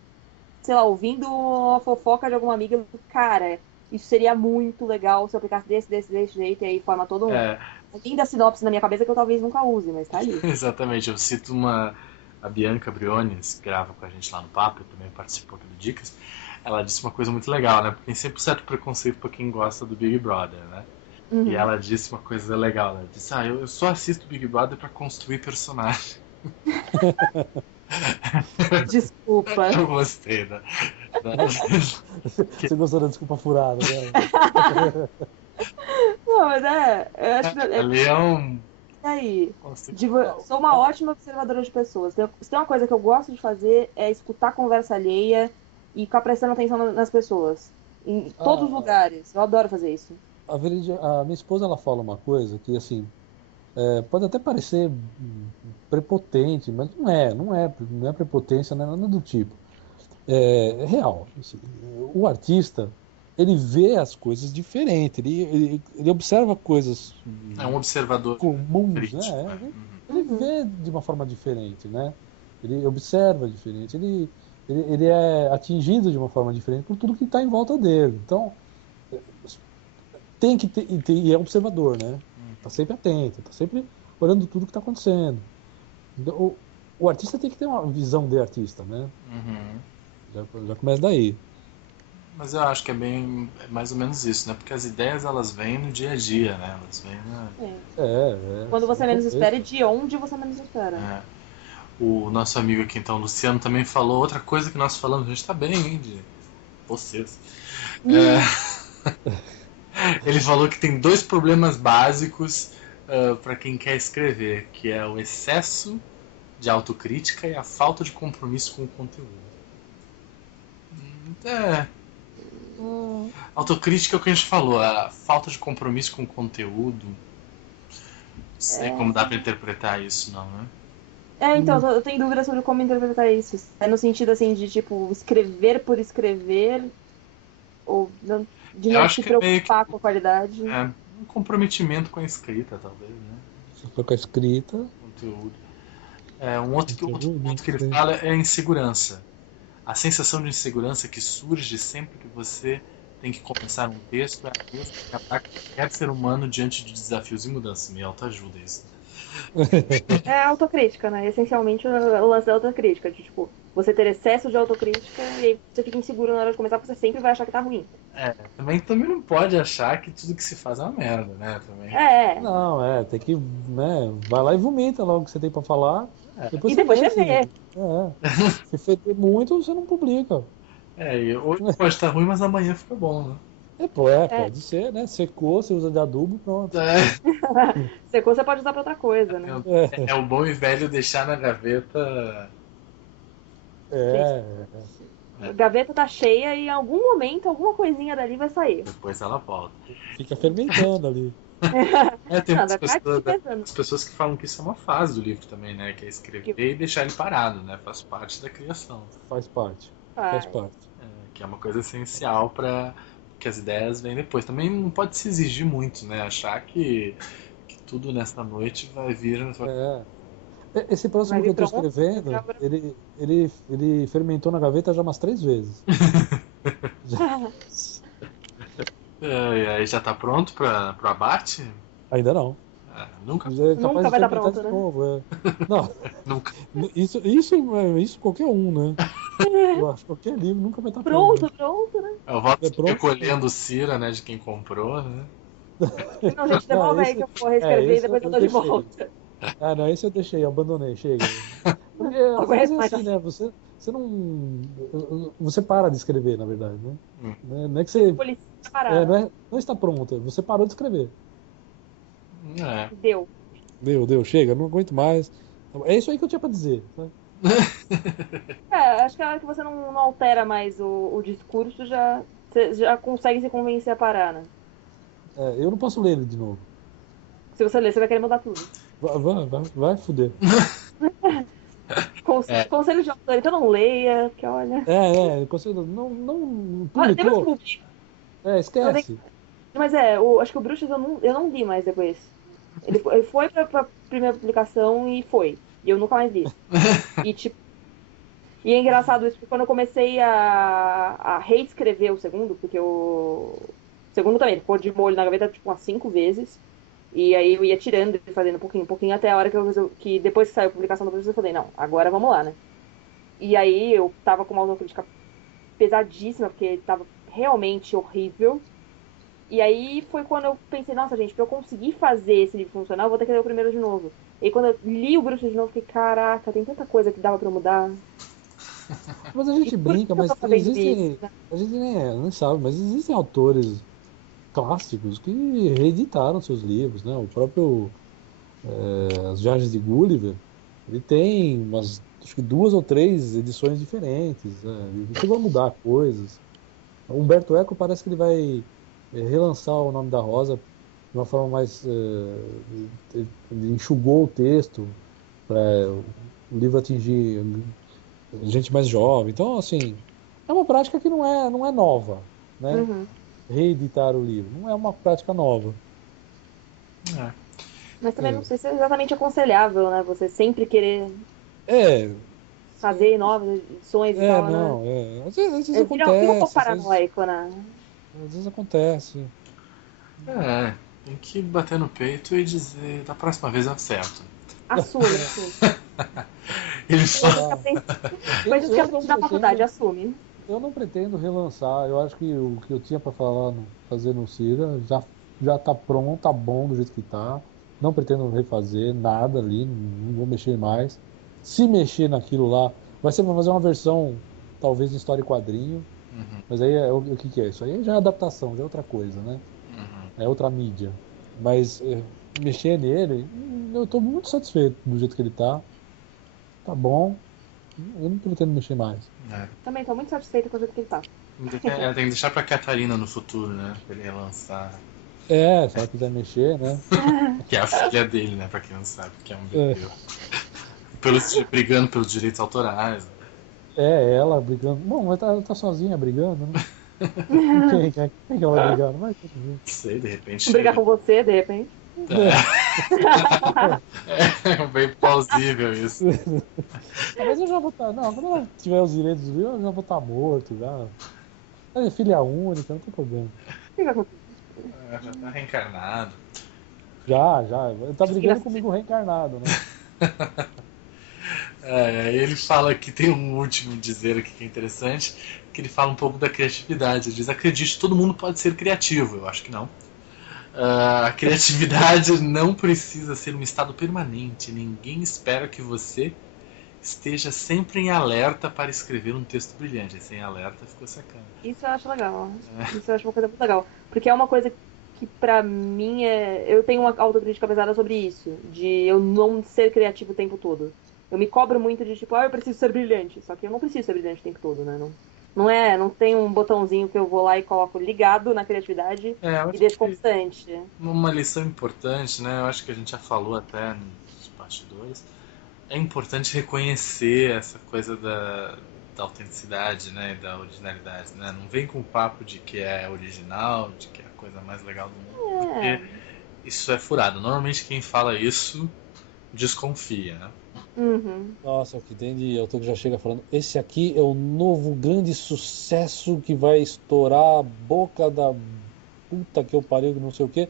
sei lá, ouvindo a fofoca de alguma amiga, cara, isso seria muito legal se eu aplicasse desse jeito, e aí forma todo além da sinopse na minha cabeça que eu talvez nunca use, mas tá ali. Exatamente, eu cito a Bianca Briones, que grava com a gente lá no Papo, também participou aqui do Dicas. Ela disse uma coisa muito legal, né? Porque tem sempre um certo preconceito pra quem gosta do Big Brother, né? E ela disse uma coisa legal, ela disse, eu só assisto Big Brother pra construir personagem. Desculpa. Eu gostei, né? Você gostou da desculpa furada, né? Não, mas eu acho que... Ali é um... Aí, sou uma ótima observadora de pessoas. Se tem uma coisa que eu gosto de fazer é escutar conversa alheia e ficar prestando atenção nas pessoas. Em todos os lugares. Eu adoro fazer isso. A minha esposa, ela fala uma coisa que, assim, pode até parecer prepotente, mas não é prepotência, não é nada do tipo. É real. Assim, o artista, ele vê as coisas diferente, ele observa coisas... É um observador comuns, crítico, né? Ele vê de uma forma diferente, né? Ele observa diferente, ele é atingido de uma forma diferente por tudo que está em volta dele. Então, tem que ter, e é observador, né? Tá sempre atento, tá sempre olhando tudo que está acontecendo. Então, o artista tem que ter uma visão de artista, né? Já começa daí. Mas eu acho que é mais ou menos isso, né? Porque as ideias, elas vêm no dia a dia, né? Elas vêm quando você menos espera e de onde você menos espera. O nosso amigo aqui, então, Luciano, também falou outra coisa que nós falamos. A gente tá bem, hein, de vocês. Ele falou que tem 2 problemas básicos para quem quer escrever, que é o excesso de autocrítica e a falta de compromisso com o conteúdo. Autocrítica é o que a gente falou, a falta de compromisso com o conteúdo. Não sei como dá para interpretar isso, não, né? Então, eu tenho dúvidas sobre como interpretar isso. É no sentido, assim, de, tipo, escrever por escrever, ou de não se preocupar com a qualidade. Um comprometimento com a escrita, talvez, né? Se for com a escrita... Conteúdo. Um outro ponto que ele fala é a insegurança. A sensação de insegurança que surge sempre que você tem que começar um texto é a mesma que ataca qualquer ser humano diante de desafios e mudanças. Meio autoajuda isso. É autocrítica, né? Essencialmente o lance da autocrítica. De, tipo, você ter excesso de autocrítica e aí você fica inseguro na hora de começar porque você sempre vai achar que tá ruim. Também não pode achar que tudo que se faz é uma merda, né? Também. Não, tem que, né, vai lá e vomita logo o que você tem pra falar. E depois você vê. Se feder muito, você não publica. E hoje pode estar ruim, mas amanhã fica bom, né? Pode ser, né? Secou, você usa de adubo, pronto. Secou, você pode usar pra outra coisa, né? É o bom e velho deixar na gaveta. A gaveta tá cheia e em algum momento, alguma coisinha dali vai sair. Depois ela volta. Fica fermentando ali. Tem Não, muitas vai ficar pessoas, pesando. as pessoas que falam que isso é uma fase do livro também, né? Que é escrever e deixar ele parado, né? Faz parte da criação. Faz parte. Que é uma coisa essencial para que as ideias venham depois. Também não pode se exigir muito, né? Achar que tudo nessa noite vai vir. Esse próximo que eu tô escrevendo, ele fermentou na gaveta já umas 3 vezes. Aí já tá pronto para o abate? Ainda não. Nunca? Nunca vai estar pronto, né? Novo, Não. Nunca. Isso qualquer um, né? Eu acho que qualquer livro nunca vai estar pronto. né? Eu volto recolhendo cera, né, de quem comprou, né? Não, gente, devolve aí que eu vou reescrever e depois eu dou de volta. Não, esse eu deixei, abandonei, chega. Porque às vezes é assim, né? Você não. Você para de escrever, na verdade, né? Não é que você. Não está pronta, você parou de escrever. Deu, chega, não aguento mais. É isso aí que eu tinha pra dizer. Né? Acho que a hora que você não altera mais o discurso, você já consegue se convencer a parar, né? Eu não posso ler ele de novo. Se você ler, você vai querer mudar tudo. Vai fuder. Conselho de autor, então não leia, porque olha. Conselho, não publicou. Esquece. Mas acho que o Bruxas eu não li mais depois. Ele foi pra primeira publicação e foi. E eu nunca mais li. E é engraçado isso, porque quando eu comecei a reescrever o segundo, porque o segundo também ficou de molho na gaveta tipo umas 5 vezes. E aí eu ia tirando e fazendo um pouquinho, até a hora que depois que saiu a publicação do Bruxas, eu falei, não, agora vamos lá, né? E aí eu tava com uma autocrítica pesadíssima, porque tava realmente horrível. E aí foi quando eu pensei, nossa, gente, pra eu conseguir fazer esse livro funcionar, eu vou ter que ler o primeiro de novo. E aí quando eu li o Bruxas de novo, eu fiquei, caraca, tem tanta coisa que dava pra mudar. Mas a gente brinca, mas existem. A gente nem sabe, mas existem autores clássicos que reeditaram seus livros, né? O próprio As Viagens de Gulliver, ele tem acho que 2 ou 3 edições diferentes, né? Ele chegou a mudar coisas. O Humberto Eco parece que ele vai relançar O Nome da Rosa de uma forma mais ele enxugou o texto para o livro atingir gente mais jovem. Então, assim, é uma prática que não é nova, né? Uhum. Reeditar o livro não é uma prática nova. Mas também não sei se é exatamente aconselhável, né? Você sempre querer fazer novas edições e tal, não, né? Às vezes Fica acontece. um pouco paranoico, né? Às vezes acontece. Tem que bater no peito e dizer, da próxima vez eu acerto. Assume. Ele fala... Mas isso que é da faculdade, assume. Eu não pretendo relançar. Eu acho que o que eu tinha para fazer no Cira já tá pronto, tá bom do jeito que tá. Não pretendo refazer nada ali, não vou mexer mais. Se mexer naquilo lá, vai fazer uma versão, talvez, de história e quadrinho. Uhum. Mas aí o que é? Isso aí já é adaptação, já é outra coisa, né? Uhum. É outra mídia. Mas mexer nele, eu tô muito satisfeito do jeito que ele tá. Tá bom. Eu não pretendo mexer mais. Também tô muito satisfeita com o jeito que ele tá. Tem que deixar pra Catarina no futuro, né? Pra ele relançar. Se ela quiser mexer, né? Que é a filha dele, né? Pra quem não sabe, que é um bebê. Brigando pelos direitos autorais. Ela brigando. Bom, ela tá sozinha brigando, né? Quem que ela vai brigar? Não vai ter. Não sei, de repente. Brigar com você, de repente. É bem plausível isso. Mas eu já vou estar. Não, quando ela tiver os direitos do livro, eu já vou estar morto. Já. É filha única, não tem problema. Já tá reencarnado. Já. Ele tá brigando comigo reencarnado, né? Ele fala que tem um último dizer aqui que é interessante, que ele fala um pouco da criatividade. Ele diz, acredite, todo mundo pode ser criativo. Eu acho que não. A criatividade não precisa ser um estado permanente. Ninguém espera que você esteja sempre em alerta para escrever um texto brilhante. Sem alerta ficou sacana. Isso eu acho legal. Isso eu acho uma coisa muito legal. Porque é uma coisa que pra mim eu tenho uma autocrítica pesada sobre isso, de eu não ser criativo o tempo todo. Eu me cobro muito de tipo, eu preciso ser brilhante. Só que eu não preciso ser brilhante o tempo todo, né? Não tem um botãozinho que eu vou lá e coloco ligado na criatividade Eu e acho deixo que constante. uma lição importante, né? Eu acho que a gente já falou até nos bastidores. É importante reconhecer essa coisa da autenticidade, né? E da originalidade, né? Não vem com o papo de que é original, de que é a coisa mais legal do mundo, É. porque isso é furado. Normalmente quem fala isso desconfia, né? Uhum. Nossa, o que tem de autor que já chega falando, esse aqui é o novo grande sucesso que vai estourar a boca da puta que eu pariu, que não sei o quê.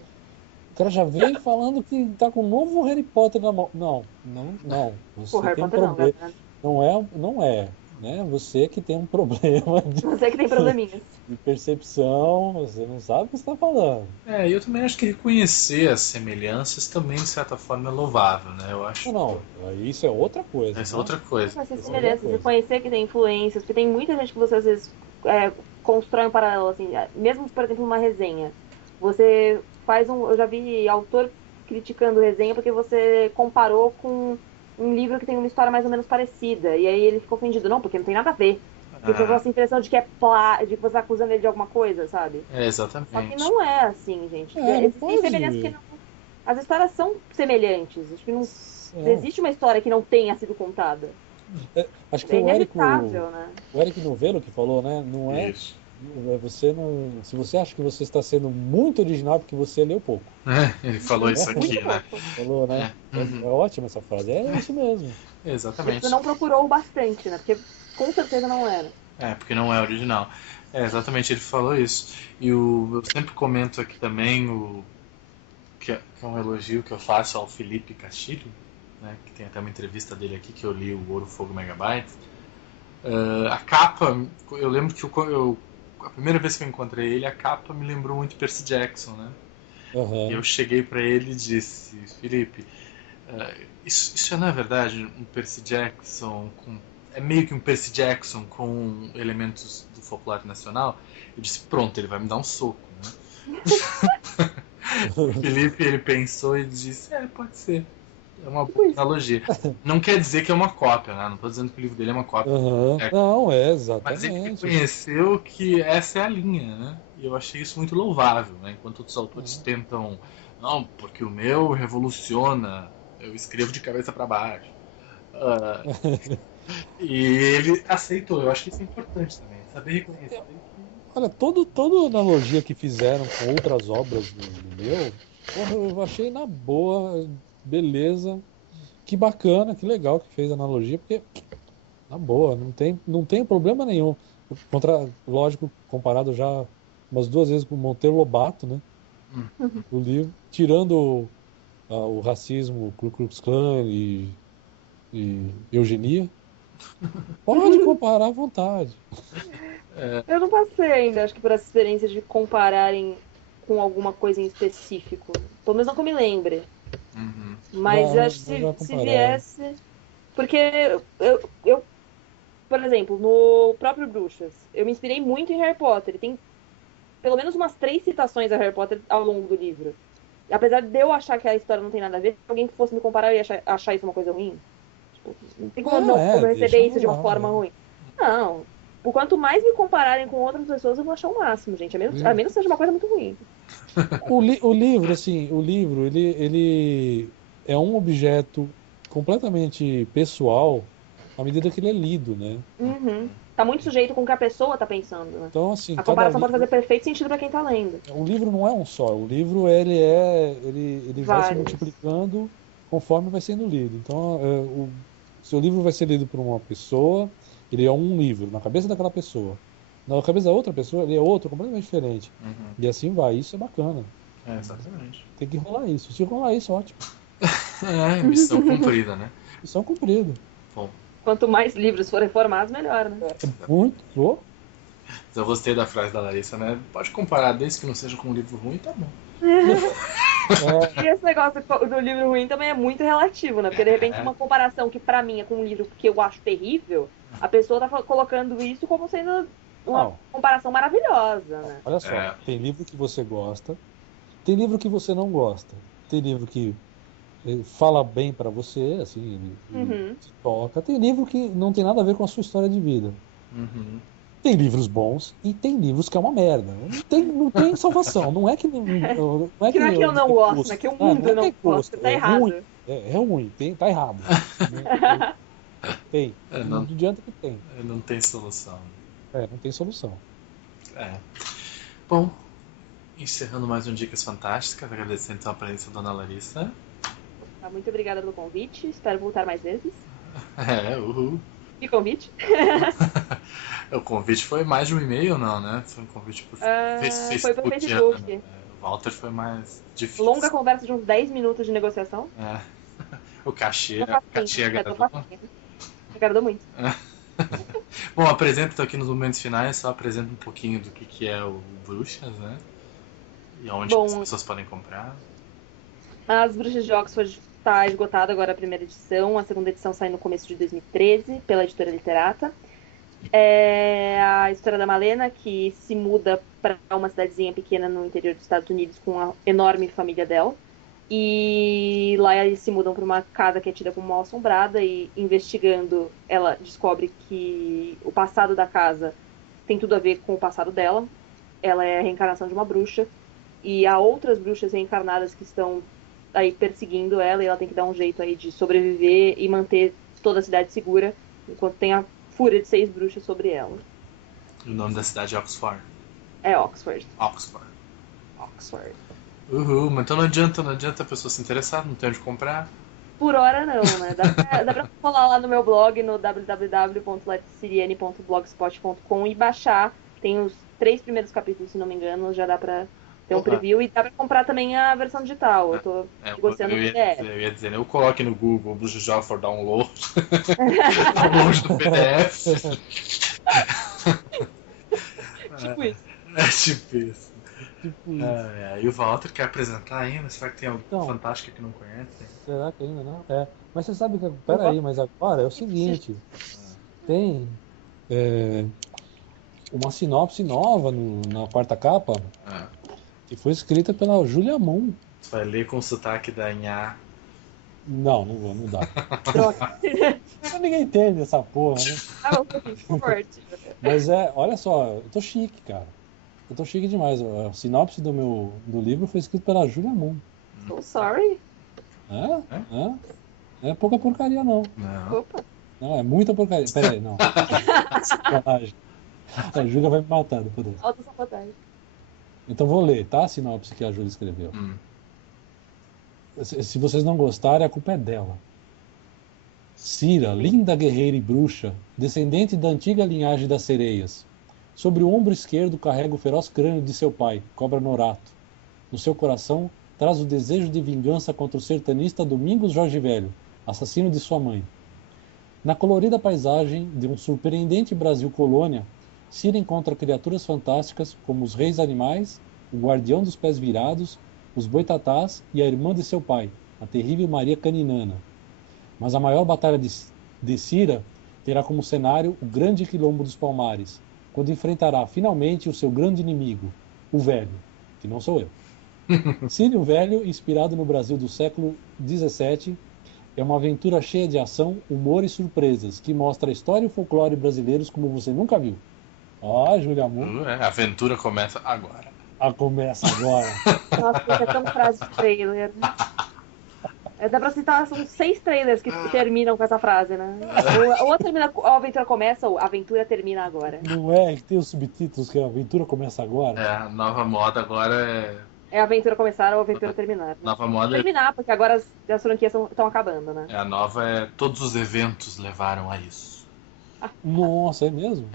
O cara já vem falando que tá com um novo Harry Potter na mão. Não, não, não. Pô, Você Harry tem um Potter não, problema. galera. Não é, né? Você que tem um problema Você que tem probleminhas. de percepção, você não sabe o que você está falando. Eu também acho que reconhecer as semelhanças também, de certa forma, é louvável, né? Eu acho. Não, isso é outra coisa, Essa é né? outra coisa. Mas tem Isso é outra semelhanças, coisa. reconhecer que tem influências, porque tem muita gente que você às vezes constrói um paralelo, assim, mesmo, por exemplo, uma resenha. Você faz um. Eu já vi autor criticando resenha porque você comparou com um livro que tem uma história mais ou menos parecida. E aí ele ficou ofendido. Não, porque não tem nada a ver. Porque ficou com Ah, essa impressão de que de que você tá acusando ele de alguma coisa, sabe? Só que exatamente. não é assim, gente. Não Existem semelhanças que pode. não. As histórias são semelhantes. Acho que não Não. existe uma história que não tenha sido contada. Acho que É foi inevitável, né? o Eric Novello que falou, né? Não é. Isso. Você não. Se você acha que você está sendo muito original porque você leu pouco. Ele falou isso Muito aqui, né? pouco. Falou, né? Uhum. É ótima essa frase. É isso mesmo. Porque você Exatamente. não procurou o bastante, né? Porque com certeza não era. Porque não é original. Exatamente, ele falou isso. Eu sempre comento aqui também que é um elogio que eu faço ao Felipe Castilho, né, que tem até uma entrevista dele aqui que eu li, o Ouro, Fogo, Megabytes. A capa, eu lembro que a primeira vez que eu encontrei ele, a capa me lembrou muito Percy Jackson, né? E eu Aham. cheguei para ele e disse, Felipe, isso é na verdade um Percy Jackson é meio que um Percy Jackson com elementos do folclore nacional. Eu disse, pronto, ele vai me dar um soco, né? O Felipe, ele pensou e disse, pode ser. É uma boa analogia. Não quer dizer que é uma cópia, né? Não estou dizendo que o livro dele é uma cópia. Aham. Não, é Mas ele exatamente. reconheceu que essa é a linha, né? E eu achei isso muito louvável, né? Enquanto outros autores tentam, não, porque o meu revoluciona, eu escrevo de cabeça para baixo. Ah, e ele aceitou, eu acho que isso é importante também, saber reconhecer que. Olha, toda analogia que fizeram com outras obras do meu, porra, eu achei na boa, beleza. Que bacana, que legal que fez a analogia, porque na boa, não tem problema nenhum. Lógico, comparado já umas duas vezes com o Monteiro Lobato, né? O livro, tirando o racismo, o Ku Klux Klan e eugenia, pode comparar à vontade. Eu não passei ainda, acho que por essa experiência de compararem com alguma coisa em específico. Pelo menos não que eu me lembre. Uhum. Mas eu acho que Já se compararam. viesse. Porque eu, por exemplo, no próprio Bruxas, eu me inspirei muito em Harry Potter. E tem pelo menos umas 3 citações a Harry Potter ao longo do livro. E apesar de eu achar que a história não tem nada a ver, se alguém fosse me comparar, eu ia achar isso uma coisa ruim. Tipo, não tem como eu Deixa receber isso de uma rolar. forma ruim. Não. Por quanto mais me compararem com outras pessoas, eu vou achar o máximo, gente. A menos que seja uma coisa muito ruim. O livro, assim, ele é um objeto completamente pessoal à medida que ele é lido, né? Uhum. Tá muito sujeito com o que a pessoa tá pensando, né? Então, assim, A comparação pode fazer perfeito sentido pra quem tá lendo. o livro não é um só. O livro ele vai se Vários. multiplicando conforme vai sendo lido. Então, o seu livro vai ser lido por uma pessoa, ele é um livro na cabeça daquela pessoa. Na cabeça da outra pessoa, ele é outro, completamente diferente. Uhum. E assim vai. Isso é bacana. Exatamente. Tem que rolar isso. Se rolar isso, ótimo. Missão cumprida, né? Missão cumprida. Bom, Quanto mais livros forem formados, melhor, né? Muito. Oh, eu gostei da frase da Larissa, né? Pode comparar, desde que não seja com um livro ruim, tá bom. E esse negócio do livro ruim também é muito relativo, né? Porque de repente uma comparação que pra mim é com um livro que eu acho terrível, a pessoa tá colocando isso como sendo uma comparação maravilhosa, né? Olha só, tem livro que você gosta, tem livro que você não gosta, tem livro que fala bem pra você, assim, ele te toca, tem livro que não tem nada a ver com a sua história de vida. Uhum. Tem livros bons e tem livros que é uma merda. Não tem salvação. Não é que não é Que não é que eu não gosto, né? Que o mundo não gosta. Tá errado. Ruim, é ruim, tá errado. Tem. Não adianta que tem. Não tem solução. Não tem solução. Bom, encerrando mais um Dicas Fantásticas, agradecendo então a presença da Dona Larissa. Muito obrigada pelo convite, espero voltar mais vezes. Uhul. Que convite? O convite foi mais de um e-mail, não, né? Foi um convite por Facebook. Foi pelo Facebook. Né? O Walter foi mais difícil. Longa conversa de uns 10 minutos de negociação. O cachê agradou. Agradou muito. Bom, apresento então aqui nos momentos finais, só apresento um pouquinho do que é o Bruxas, né? E onde as pessoas podem comprar. As Bruxas de Oxford está esgotada agora a primeira edição, a segunda edição sai no começo de 2013 pela editora Literata. É a história da Malena, que se muda para uma cidadezinha pequena no interior dos Estados Unidos com a enorme família dela. E lá eles se mudam para uma casa que é tida como mal assombrada e investigando, ela descobre que o passado da casa tem tudo a ver com o passado dela. Ela é a reencarnação de uma bruxa e há outras bruxas reencarnadas que estão aí perseguindo ela e ela tem que dar um jeito aí de sobreviver e manter toda a cidade segura enquanto tem a fúria de 6 bruxas sobre ela. O nome da cidade é Oxford. É Oxford. Oxford. Uhul, mas então não adianta a pessoa se interessar, não tem onde comprar. Por hora não, né? Dá pra colar lá no meu blog no www.letsiriane.blogspot.com e baixar. Tem os 3 primeiros capítulos, se não me engano, já dá pra ter um preview e dá pra comprar também a versão digital. Eu tô negociando o PDF. Eu ia dizer, eu coloque no Google Bruxas de Oxford download. Download do PDF. Tipo isso. Tipo isso. E o Walter quer apresentar ainda? Será que tem algo fantástico que não conhece? Será que ainda não? Mas você sabe que. Peraí, mas agora é o seguinte: tem uma sinopse nova na quarta capa que foi escrita pela Julia Moon. Você vai ler com o sotaque da Inhá? Não vou, não dá. Ninguém entende essa porra, né? Mas olha só, eu tô chique, cara. Eu tô chique demais. A sinopse do livro foi escrita pela Julia Moon. So sorry. É pouca porcaria, não. Opa. Não, é muita porcaria. Pera aí, não. Sacanagem. A Júlia vai me matar depois dessa. Autossabotagem. Então vou ler, tá? A sinopse que a Júlia escreveu. Se vocês não gostarem, a culpa é dela. Cira, linda guerreira e bruxa, descendente da antiga linhagem das sereias. Sobre o ombro esquerdo carrega o feroz crânio de seu pai, Cobra Norato. No seu coração traz o desejo de vingança contra o sertanista Domingos Jorge Velho, assassino de sua mãe. Na colorida paisagem de um surpreendente Brasil colônia, Cira encontra criaturas fantásticas como os reis animais, o guardião dos pés virados, os boitatás e a irmã de seu pai, a terrível Maria Caninana. Mas a maior batalha de Cira terá como cenário o grande quilombo dos Palmares, quando enfrentará finalmente o seu grande inimigo, o Velho, que não sou eu. Cira o Velho, inspirado no Brasil do século XVII, é uma aventura cheia de ação, humor e surpresas, que mostra a história e o folclore brasileiros como você nunca viu. Julia Moon. A aventura começa agora. Começa agora. Nossa, isso é tão frase de trailer. Dá pra citar, são 6 trailers que terminam com essa frase, né? Ou termina, a aventura começa, ou a aventura termina agora. Não é que tem os subtítulos que a aventura começa agora? A nova moda agora é a aventura começar ou a aventura terminar. Né? Nova moda terminar, porque agora as franquias estão acabando, né? A nova todos os eventos levaram a isso. Nossa, é mesmo?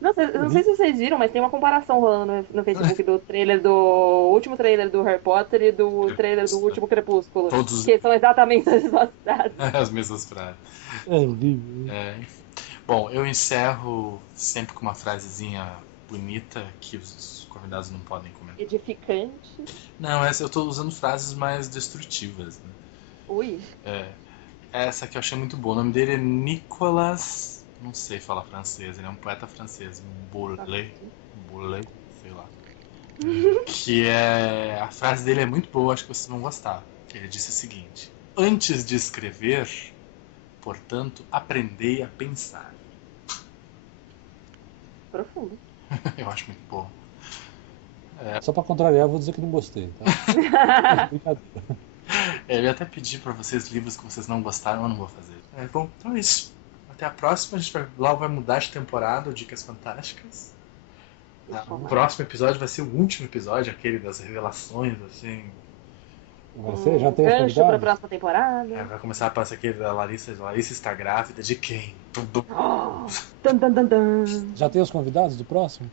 Não sei se vocês viram, mas tem uma comparação rolando no Facebook do trailer do último trailer do Harry Potter e do trailer do último Crepúsculo. Que são exatamente as mesmas frases. As mesmas frases. É horrível. Bom, eu encerro sempre com uma frasezinha bonita que os convidados não podem comentar. Edificante. Não, essa eu tô usando frases mais destrutivas, né? Ui. Essa que eu achei muito boa. O nome dele é Nicolas... Não sei falar francês, ele é um poeta francês. Bourlet, sei lá. Que é... A frase dele é muito boa, acho que vocês vão gostar. Ele disse o seguinte: antes de escrever, portanto, aprendei a pensar. Profundo. Eu acho muito bom. Só pra contrariar, eu vou dizer que não gostei, tá? Brincadeira. Eu ia até pedir pra vocês livros que vocês não gostaram, eu não vou fazer. Bom, então é isso. Até a próxima. A gente logo vai mudar de temporada, o Dicas Fantásticas. O próximo episódio vai ser o último episódio, aquele das revelações, assim. Você já tem gancho pra próxima temporada. Vai começar a passar aquele da Larissa. Larissa está grávida de quem? Oh, dan, dan, dan, dan. Já tem os convidados do próximo?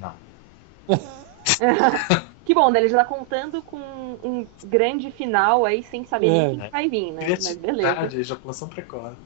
Não. Que bom, né? Ele já tá contando com um grande final aí, sem saber nem quem vai vir, né? Mas beleza. Ejaculação precoce.